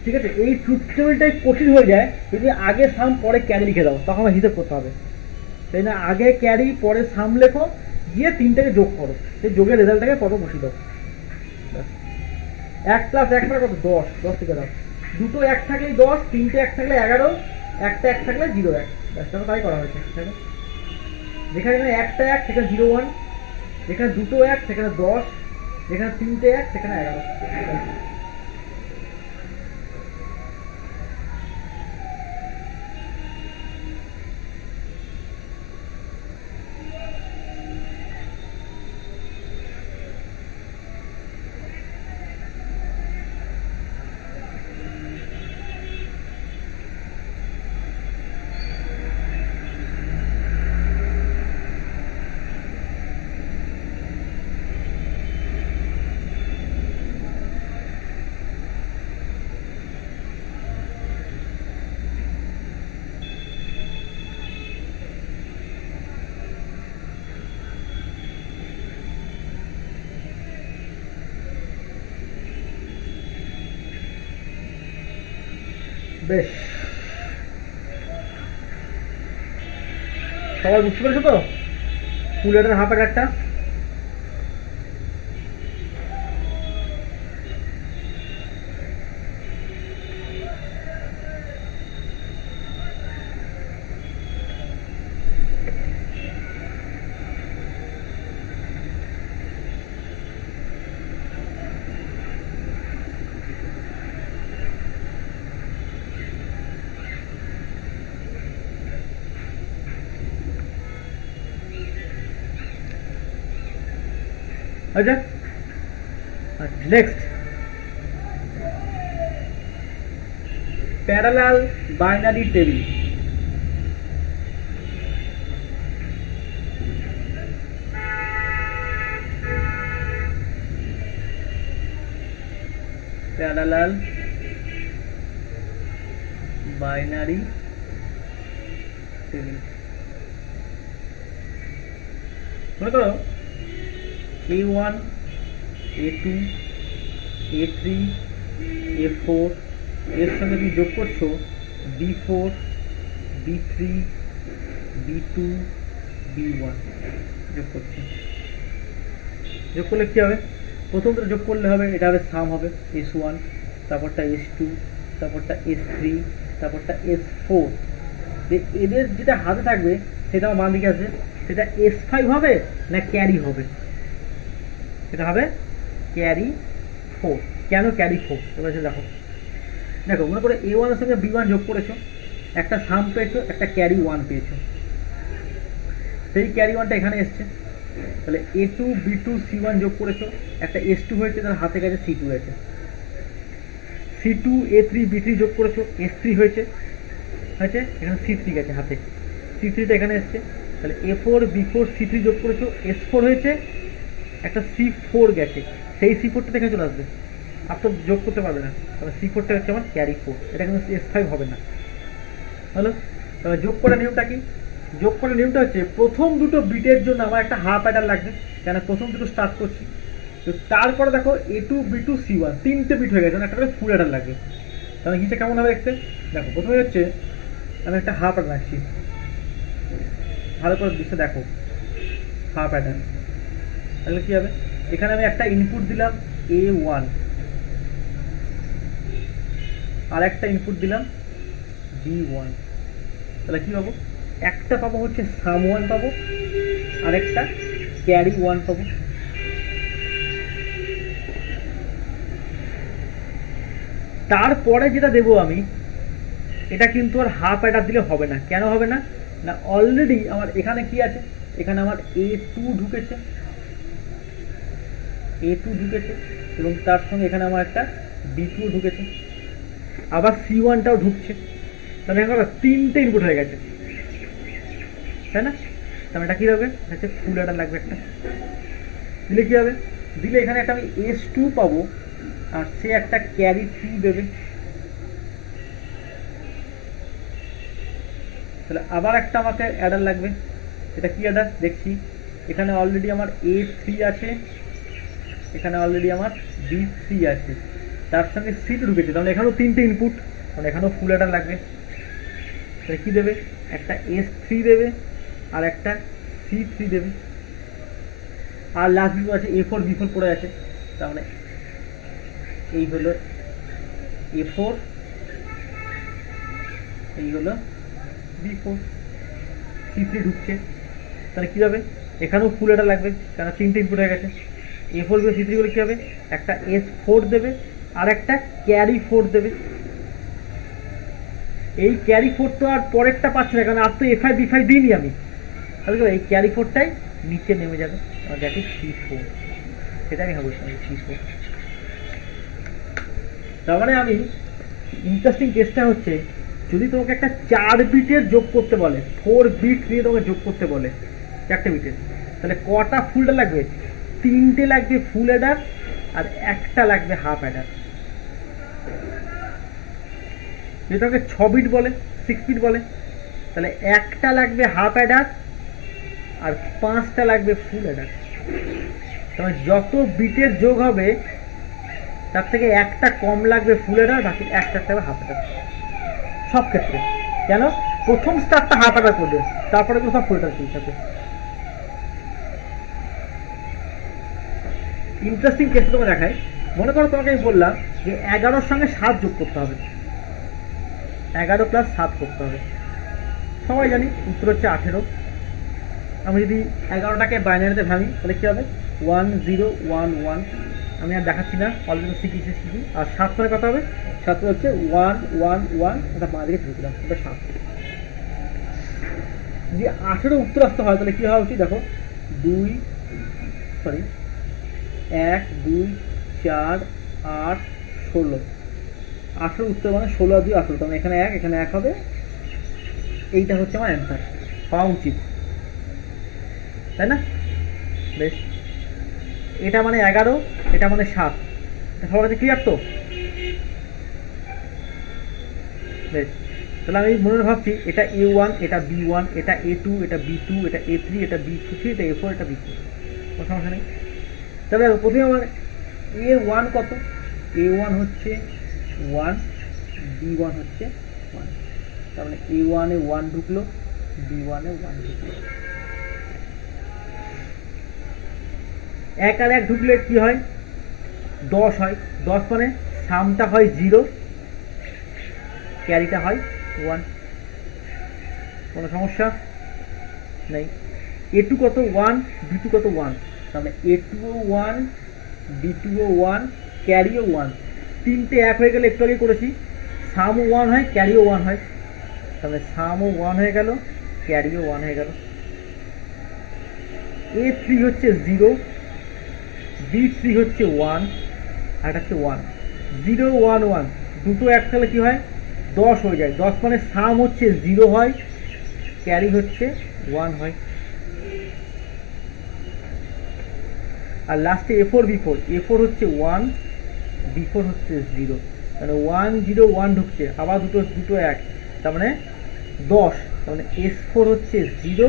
ঠিক আছে, এই ট্রুথ টেবিলটাই কঠিন হয়ে যায় যদি আগে সাম পরে ক্যারি লিখে দাও, তখন আমার হিসেব করতে হবে, তাই না? আগে ক্যারি পরে সাম লেখো, গিয়ে তিনটাকে যোগ করো, সেই যোগের রেজাল্টটাকে কত বসিয়ে দাও। 1 প্লাস 1 মানে কত? 10, 10 থেকে দাও, দুটো 1 থাকলেই 10, তিনটে 1 থাকলে 11, একটা 1 থাকলে 0 1, ব্যাস তাই করা হয়েছে। যেখানে একটা 1 সেখানে 0 1, যেখানে দুটো 1 সেখানে 10, যেখানে তিনটে 1 সেখানে 11। বেশ, সবাই বুঝতে পেরেছো তো ফুল এটার হাফ একটা? আচ্ছা, next parallel binary table. Parallel binary table, মনে করো A1 A2 A3 A4, এর সঙ্গে তুমি যোগ করছো B4 B3 B2 B1, যোগ করছি। যোগ করলে কী হবে? প্রথমটা যোগ করলে হবে, এটা হবে সাম হবে S1, তারপরটা S2, তারপরটা S3, তারপরটা S4। এদের যেটা হাতে থাকবে সেটা আমার বাঁ দিকে আছে, সেটা S5 হবে না ক্যারি হবে? সেটা হবে ক্যারি 4। কেন ক্যারি 4? এবার দেখো, দেখো মনে করে A1 এর সঙ্গে B1 যোগ করেছো, একটা সাম পেয়েছো, একটা ক্যারি 1 পেয়েছো, সেই ক্যারি 1টা এখানে এসছে, তাহলে A2 B2 C1 যোগ করেছো, একটা S2 হয়েছে, তার হাতে কাছে C2 হয়েছে, C2 A3 B3 যোগ করেছো, S3 হয়েছে, হয়েছে এখানে C3 গেছে হাতে, C3টা এখানে এসছে, তাহলে A4 B4 C3 যোগ করেছো, S4 হয়েছে, একটা C4 গেছে, সেই C4টা এখানে চলে আসবে, আপনার যোগ করতে পারবে না, তাহলে C4টা হচ্ছে আমার ক্যারি 4, এটা কিন্তু S5 হবে না। হলো, তাহলে যোগ করার নিয়মটা কি? যোগ করার নিয়মটা হচ্ছে প্রথম দুটো বিটের জন্য আমার একটা হাফ অ্যাডার লাগবে, কেন প্রথম দুটো স্টার্ট করছি, তো তারপরে দেখো A2 B2 C1 তিনটে বিট হয়ে গেছে, একটা করে ফুল অ্যাডার লাগবে। তাহলে গিটা কেমন হবে দেখতে? দেখো প্রথমে হচ্ছে আমি একটা হাফ অ্যাডার রাখছি, ভালো করে দিচ্ছে দেখো হাফ অ্যাডার। তাহলে কি হবে, এখানে আমি একটা ইনপুট দিলাম A1, আর একটা ইনপুট দিলাম B1। তাহলে কি পাবো, একটা পাবো হচ্ছে সাম 1 পাবো, আর একটা ক্যারি 1 পাবো। তারপরে যেটা দেবো আমি, এটা কিন্তু আর হাফ অ্যাডার দিলে হবে না। কেন হবে না? না অলরেডি আমার এখানে কি আছে, এখানে আমার A2 ঢুকেছে, A2 ঢুকেছে, এবং তার সঙ্গে এখানে আমার একটা B2 ঢুকেছে, আবার C1টাও ঢুকছে। তাহলে এখানে তিনটে ইনপুট হয়ে গেছে, তাই না? তাহলে এটা কী হবে, হচ্ছে ফুল অ্যাডার লাগবে একটা। দিলে কী হবে, দিলে এখানে একটা আমি S2 পাবো, আর সে একটা ক্যারি 2 দেবে। তাহলে আবার একটা আমাকে অ্যাডার লাগবে। এটা কি অ্যাডার দেখছি, এখানে অলরেডি আমার A3 আছে, এখানে অলরেডি আমার B3 আছে, তার সঙ্গে C2 ঢুকেছে, তাহলে এখানেও তিনটে ইনপুট, মানে এখানেও ফুল অ্যাডার লাগবে। তাহলে কী দেবে, একটা S3 দেবে, আর একটা C3 দেবে, আর লাস্ট বিট আছে A4 B4 পড়ে আছে। তার মানে এই হলো A4, এই হলো B4, C3 ঢুকছে। তাহলে কী হবে, এখানেও ফুল অ্যাডার লাগবে, কারণ তিনটে ইনপুট হয়ে গেছে। A4 B4 C3 গুলো কী হবে, একটা S4 দেবে, আর একটা ক্যারি 4 দেবে। এই ক্যারি 4 তো আর পরেরটা পাচ্ছি না, কারণ আর তো A5 B5 দিইনি আমি। তাহলে এই ক্যারি 4টাই নিচে নেমে যাবে, দ্যাট ইজ C4। সেটা আমি ভাবছি C4। তার মানে আমি ইন্টারেস্টিং কেসটা হচ্ছে, যদি তোমাকে একটা 4 বিটের যোগ করতে বলে, 4 বিট নিয়ে তোমাকে যোগ করতে বলে 4টে বিটের, তাহলে কটা ফুল অ্যাডার লাগবে? 3টে লাগবে ফুল অ্যাডার, আর একটা লাগবে হাফ অ্যাডার। যদি তোমাকে 6 বিট বলে, 6 বিট বলে, তাহলে একটা লাগবে হাফ অ্যাডার, আর 5টা লাগবে ফুল অ্যাডার। তবে যত বিটের যোগ হবে তার থেকে একটা কম লাগবে ফুল অ্যাডার, বাকি একটা থাকবে হাফ অ্যাডার সব ক্ষেত্রে। কেন? প্রথম স্টারটা হাফ অ্যাডার করবে, তারপরে তো সব ফুল অ্যাডার চলতে থাকবে। ইন্টারেস্টিং কেস তোমাকে দেখায়। মনে করো তোমাকে আমি বললাম যে 11-র সঙ্গে 7 যোগ করতে হবে, 11 + 7 করতে হবে। সবাই জানি উত্তর হচ্ছে 18। আমি যদি 11টাকে বাইনারিতে ভাঙি তাহলে কী হবে, 1 0 1 1। আমি আর দেখাচ্ছি না, অলরেডি শিখি। আর 7 পরে কত হবে, 7 হচ্ছে 1 1 1, এটা বাঁ দিকে ঢুকে দিলাম, এটা 7। যদি 18 উত্তর আসতে হয় তাহলে কী হওয়া উচিত, দেখো 1 2 4 8 16। 18 উত্তর মানে 16 আর 2 18, তার মানে এখানে 1 এখানে 1 হবে। এইটা হচ্ছে আমার অ্যান্সার পাওয়া উচিত, তাই না? বেশ, এটা মানে 11, এটা মানে 7। সবার কাছে ক্লিয়ার তো? বেশ, তাহলে আমি মনে ভাবছি এটা A1, এটা B1, এটা A2, এটা B2, এটা A3, এটা B3, এটা A4, এটা B4, কোনো সমস্যা নেই। তাহলে প্রথমে আমার A1 কত, A1 হচ্ছে 1, B1 হচ্ছে 1, তার মানে A1-এ 1 ঢুকলো, B1-এ 1 ঢুকলো। 1 আর 1 ঢুকলে কি হয়, 10 হয়। 10 মানে সামটা হয় 0, ক্যারিটা হয় 1। কোনো সমস্যা নেই। A2 কত, 1, B2 কত, 1, তাহলে A2-ও 1, B2-ও 1, ক্যারিও 1। তিনটে 1 হয়ে গেলে, একটু আগে করেছি, সামও 1 হয়, ক্যারিও 1 হয়, তাহলে সামও 1 হয়ে গেল, ক্যারিও 1 হয়ে গেল। A3 হচ্ছে 0, B3 হচ্ছে 1, আর এটা হচ্ছে 1। 0 1 1 দুটো একসাথে কী হয়, 10 হয়ে যায়। 10 মানে সাম হচ্ছে 0 হয়, ক্যারি হচ্ছে 1 হয়। আর লাস্টে A4 B4, A4 হচ্ছে 1, B4 হচ্ছে 0, মানে 1 0 1 ঢুকছে, আবার দুটো 1, তার মানে 10, তার মানে S4 হচ্ছে 0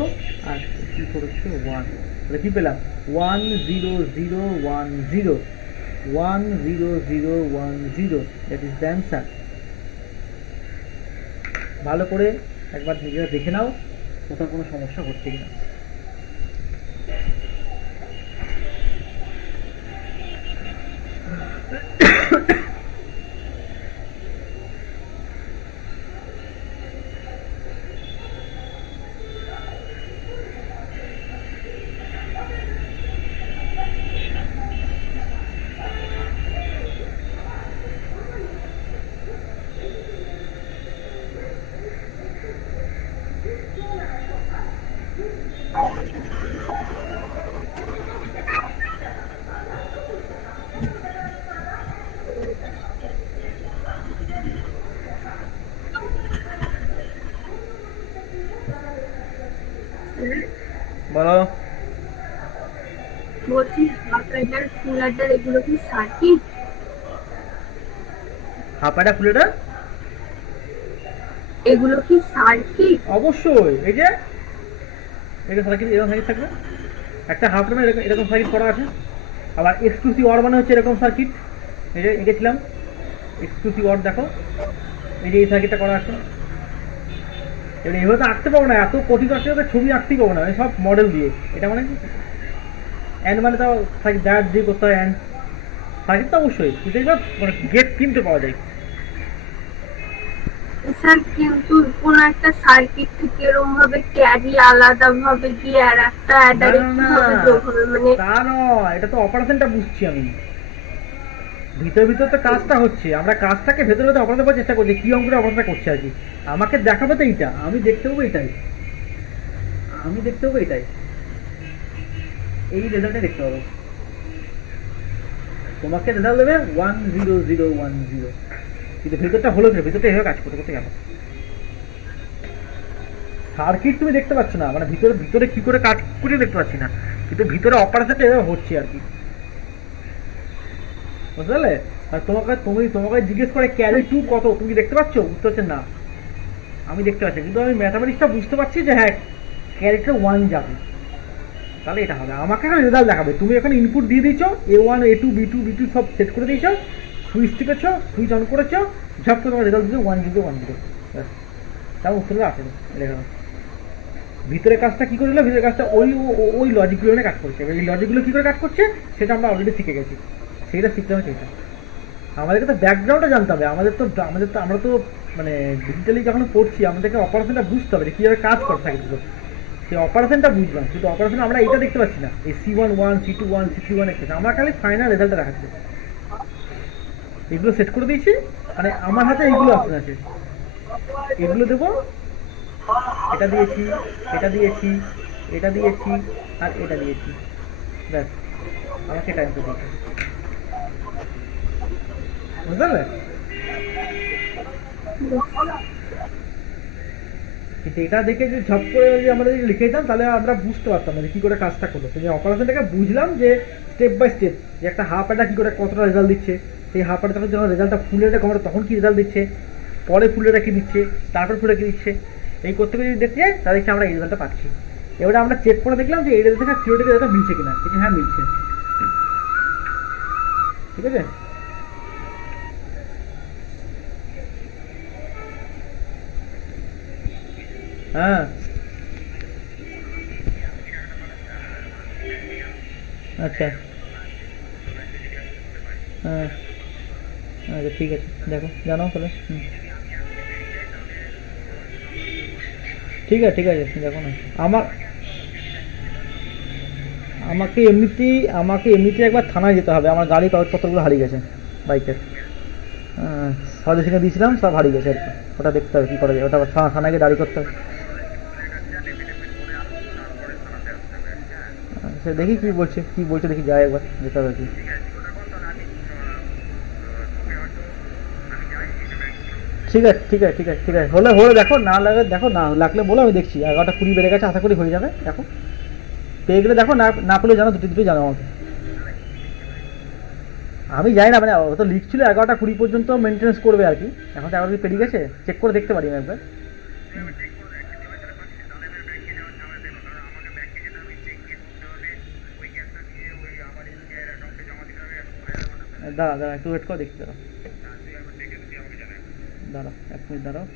আর C4 হচ্ছে 1। তাহলে কী পেলাম 10010 10010, দ্যাট ইজ দ্য অ্যান্সার। ভালো করে একবার নিজেরা দেখে নাও কোথাও কোনো সমস্যা হচ্ছে কিনা। বলো। বলছি হাফ অ্যাডার ফুল অ্যাডার এগুলো কি সার্কিট? হাফ অ্যাডার ফুল অ্যাডার এগুলো কি সার্কিট? অবশ্যই। এই যে এটা সার্কিট, এরকম সার্কিট থাকবে। একটা হাফ অ্যাডার এরকম এরকম সার্কিট করা আছে। আবার এক্সক্লুসিভ অর মানে হচ্ছে এরকম সার্কিট। এই যে এঁকেছিলাম এক্সক্লুসিভ অর, দেখো এই যে এই সার্কিটটা করা আছে। এবার এভাবে তো আঁকতে পারবো না, এত কঠিন আঁকতে হবে, ছবি আঁকতেই পারবো না, আমি সব মডেল দিয়ে। এটা মানে কি অ্যান্ড মানে তো দ্যাট দিয়ে করতে হয় অ্যান্ড সার্কিট তো অবশ্যই, কিন্তু এগুলো মানে গেট কিনতে পাওয়া যায়। স্যার কিন্তু কোন একটা সার্কিট থেকে এরকম ভাবে ক্যারি আলাদা ভাবে গিয়ে আর একটা অ্যাডারে কিভাবে যোগ হবে? মানে তা নয়, এটা তো অপারেশনটা বুঝছি আমি। ভিতর ভিতর তো কাজটা হচ্ছে, আমরা কাজটাকে ভেতরে ভেতরে অপারেশন করার চেষ্টা করছি, কি অঙ্কের অপারেশনটা করছে আর কি। আমাকে দেখাবে তো এইটা, আমি দেখতে পাবো এটাই, আমি দেখতে পাবো এটাই, এই রেজাল্টটা দেখতে পাবো। তোমাকে রেজাল্ট দেবে 10010, কিন্তু ভেতরটা হলো না, ভেতরটা এভাবে কাজ করতে করতে গেল। সার্কিট তুমি দেখতে পাচ্ছ না, মানে ভিতরে ভিতরে কি করে কাজ করে দেখতে পাচ্ছি না, কিন্তু ভিতরে অপারেশনটা এভাবে হচ্ছে আর কি, বুঝতে পারলে? আর তোমাকে জিজ্ঞেস করে ক্যারি 2 কত, তুমি দেখতে পাচ্ছ? বুঝতে পারছেন না? আমি দেখতে পাচ্ছি, কিন্তু আমি ম্যাথামেটিক্সটা বুঝতে পারছি যে হ্যাঁ ক্যারিটা 1 যাবে, তাহলে এটা হবে। আমাকে এখন রেজাল্ট দেখাবে। তুমি এখন ইনপুট দিয়ে দিয়েছো, A1 A2 B2 সব সেট করে দিয়েছো, সুইচ টিপেছো, সুইচ অন করেছো, ঝপ করে তোমার রেজাল্ট দিয়েছো 10010, ব্যাস। তার উত্তরটা আসে লেখা। ভিতরে কাজটা কি করেছিল? ভিতরে কাজটা ওই লজিকগুলো নিয়ে কাজ করছে। এই লজিকগুলো কী করে কাজ করছে সেটা আমরা অলরেডি শিখে গেছি, সেইটা শিখতে হবে। সেইটা আমাদেরকে তো ব্যাকগ্রাউন্ডটা জানতে হবে। আমরা তো মানে ডিজিটালি যখন পড়ছি, আমাদেরকে অপারেশনটা বুঝতে হবে যে কীভাবে কাজ করতে থাকে দুটো, সেই অপারেশনটা বুঝলাম। কিন্তু অপারেশন আমরা এটা দেখতে পাচ্ছি না, এই C11 C21 C31 একটা, আমার খালি ফাইনাল রেজাল্টটা দেখাচ্ছে। এগুলো সেট করে দিয়েছি, মানে আমার হাতে এইগুলো অপশন আছে, এগুলো দেবো, এটা দিয়েছি, এটা দিয়েছি, এটা দিয়েছি, আর এটা দিয়েছি, ব্যাস। আমাকে এটা অ্যান্সার দিয়েছে, বুঝতে পারলে? কিন্তু এটা দেখে যে ঝপ করে যদি আমরা যদি লিখে দিতাম, তাহলে আমরা বুঝতে পারতাম না যে কী করে কাজটা করলো। সেই অপারেশনটাকে বুঝলাম যে স্টেপ বাই স্টেপ, যে একটা হাফ অ্যাডার কী করে কতটা রেজাল্ট দিচ্ছে, সেই হাফ অ্যাডার যখন রেজাল্টটা ফুল অ্যাডার কমানো তখন কী রেজাল্ট দিচ্ছে, পরে ফুল অ্যাডার কী দিচ্ছে, তারপর ফুল কী দিচ্ছে, এই করতে যদি দেখতে যাই তাহলে আমরা এই রেজাল্টটা পাচ্ছি। এবারে আমরা চেক করে দেখলাম যে এই রেজাল্ট থেকে থিওরিটিক্যাল রেজাল্টটা মিলছে কিনা, ঠিক হ্যাঁ মিলছে, ঠিক আছে। হ্যাঁ আচ্ছা, হ্যাঁ আচ্ছা ঠিক আছে, দেখো জানাও তাহলে। ঠিক আছে ঠিক আছে, দেখো না। আমাকে এমনিতেই একবার থানায় যেতে হবে, আমার গাড়ি কাগজপত্রগুলো হারিয়ে গেছে, বাইকের সার্ভিসিংয়ে দিয়েছিলাম, সব হারিয়ে গেছে আর কি। ওটা দেখতে হবে কী করা যায়, ওটা থানায় গিয়ে দাঁড়ি করতে হবে। সে দেখি কী বলছে দেখি, যাই একবার, যেতে হবে কি। ঠিক আছে ঠিক আছে ঠিক আছে ঠিক আছে, হলে দেখো, না লাগে দেখো, না লাগলে বলো, আমি দেখছি। 11:20 বেড়ে গেছে, আশা করি হয়ে যাবে। দেখো পেয়ে গেলে দেখো, না পেলে জানো, দুটোই জানো আমাকে। আমি জানি না, মানে ও তো লিখছিল 11:20 পর্যন্ত মেনটেন্স করবে আর কি, এখন তো 11 পেরিয়ে গেছে, চেক করে দেখতে পারি আমি একবার। দাঁড়া দাঁড়া একটু ওয়েট কর, দেখছি দাঁড়া দাঁড়া 1 মিনিট দাঁড়াও।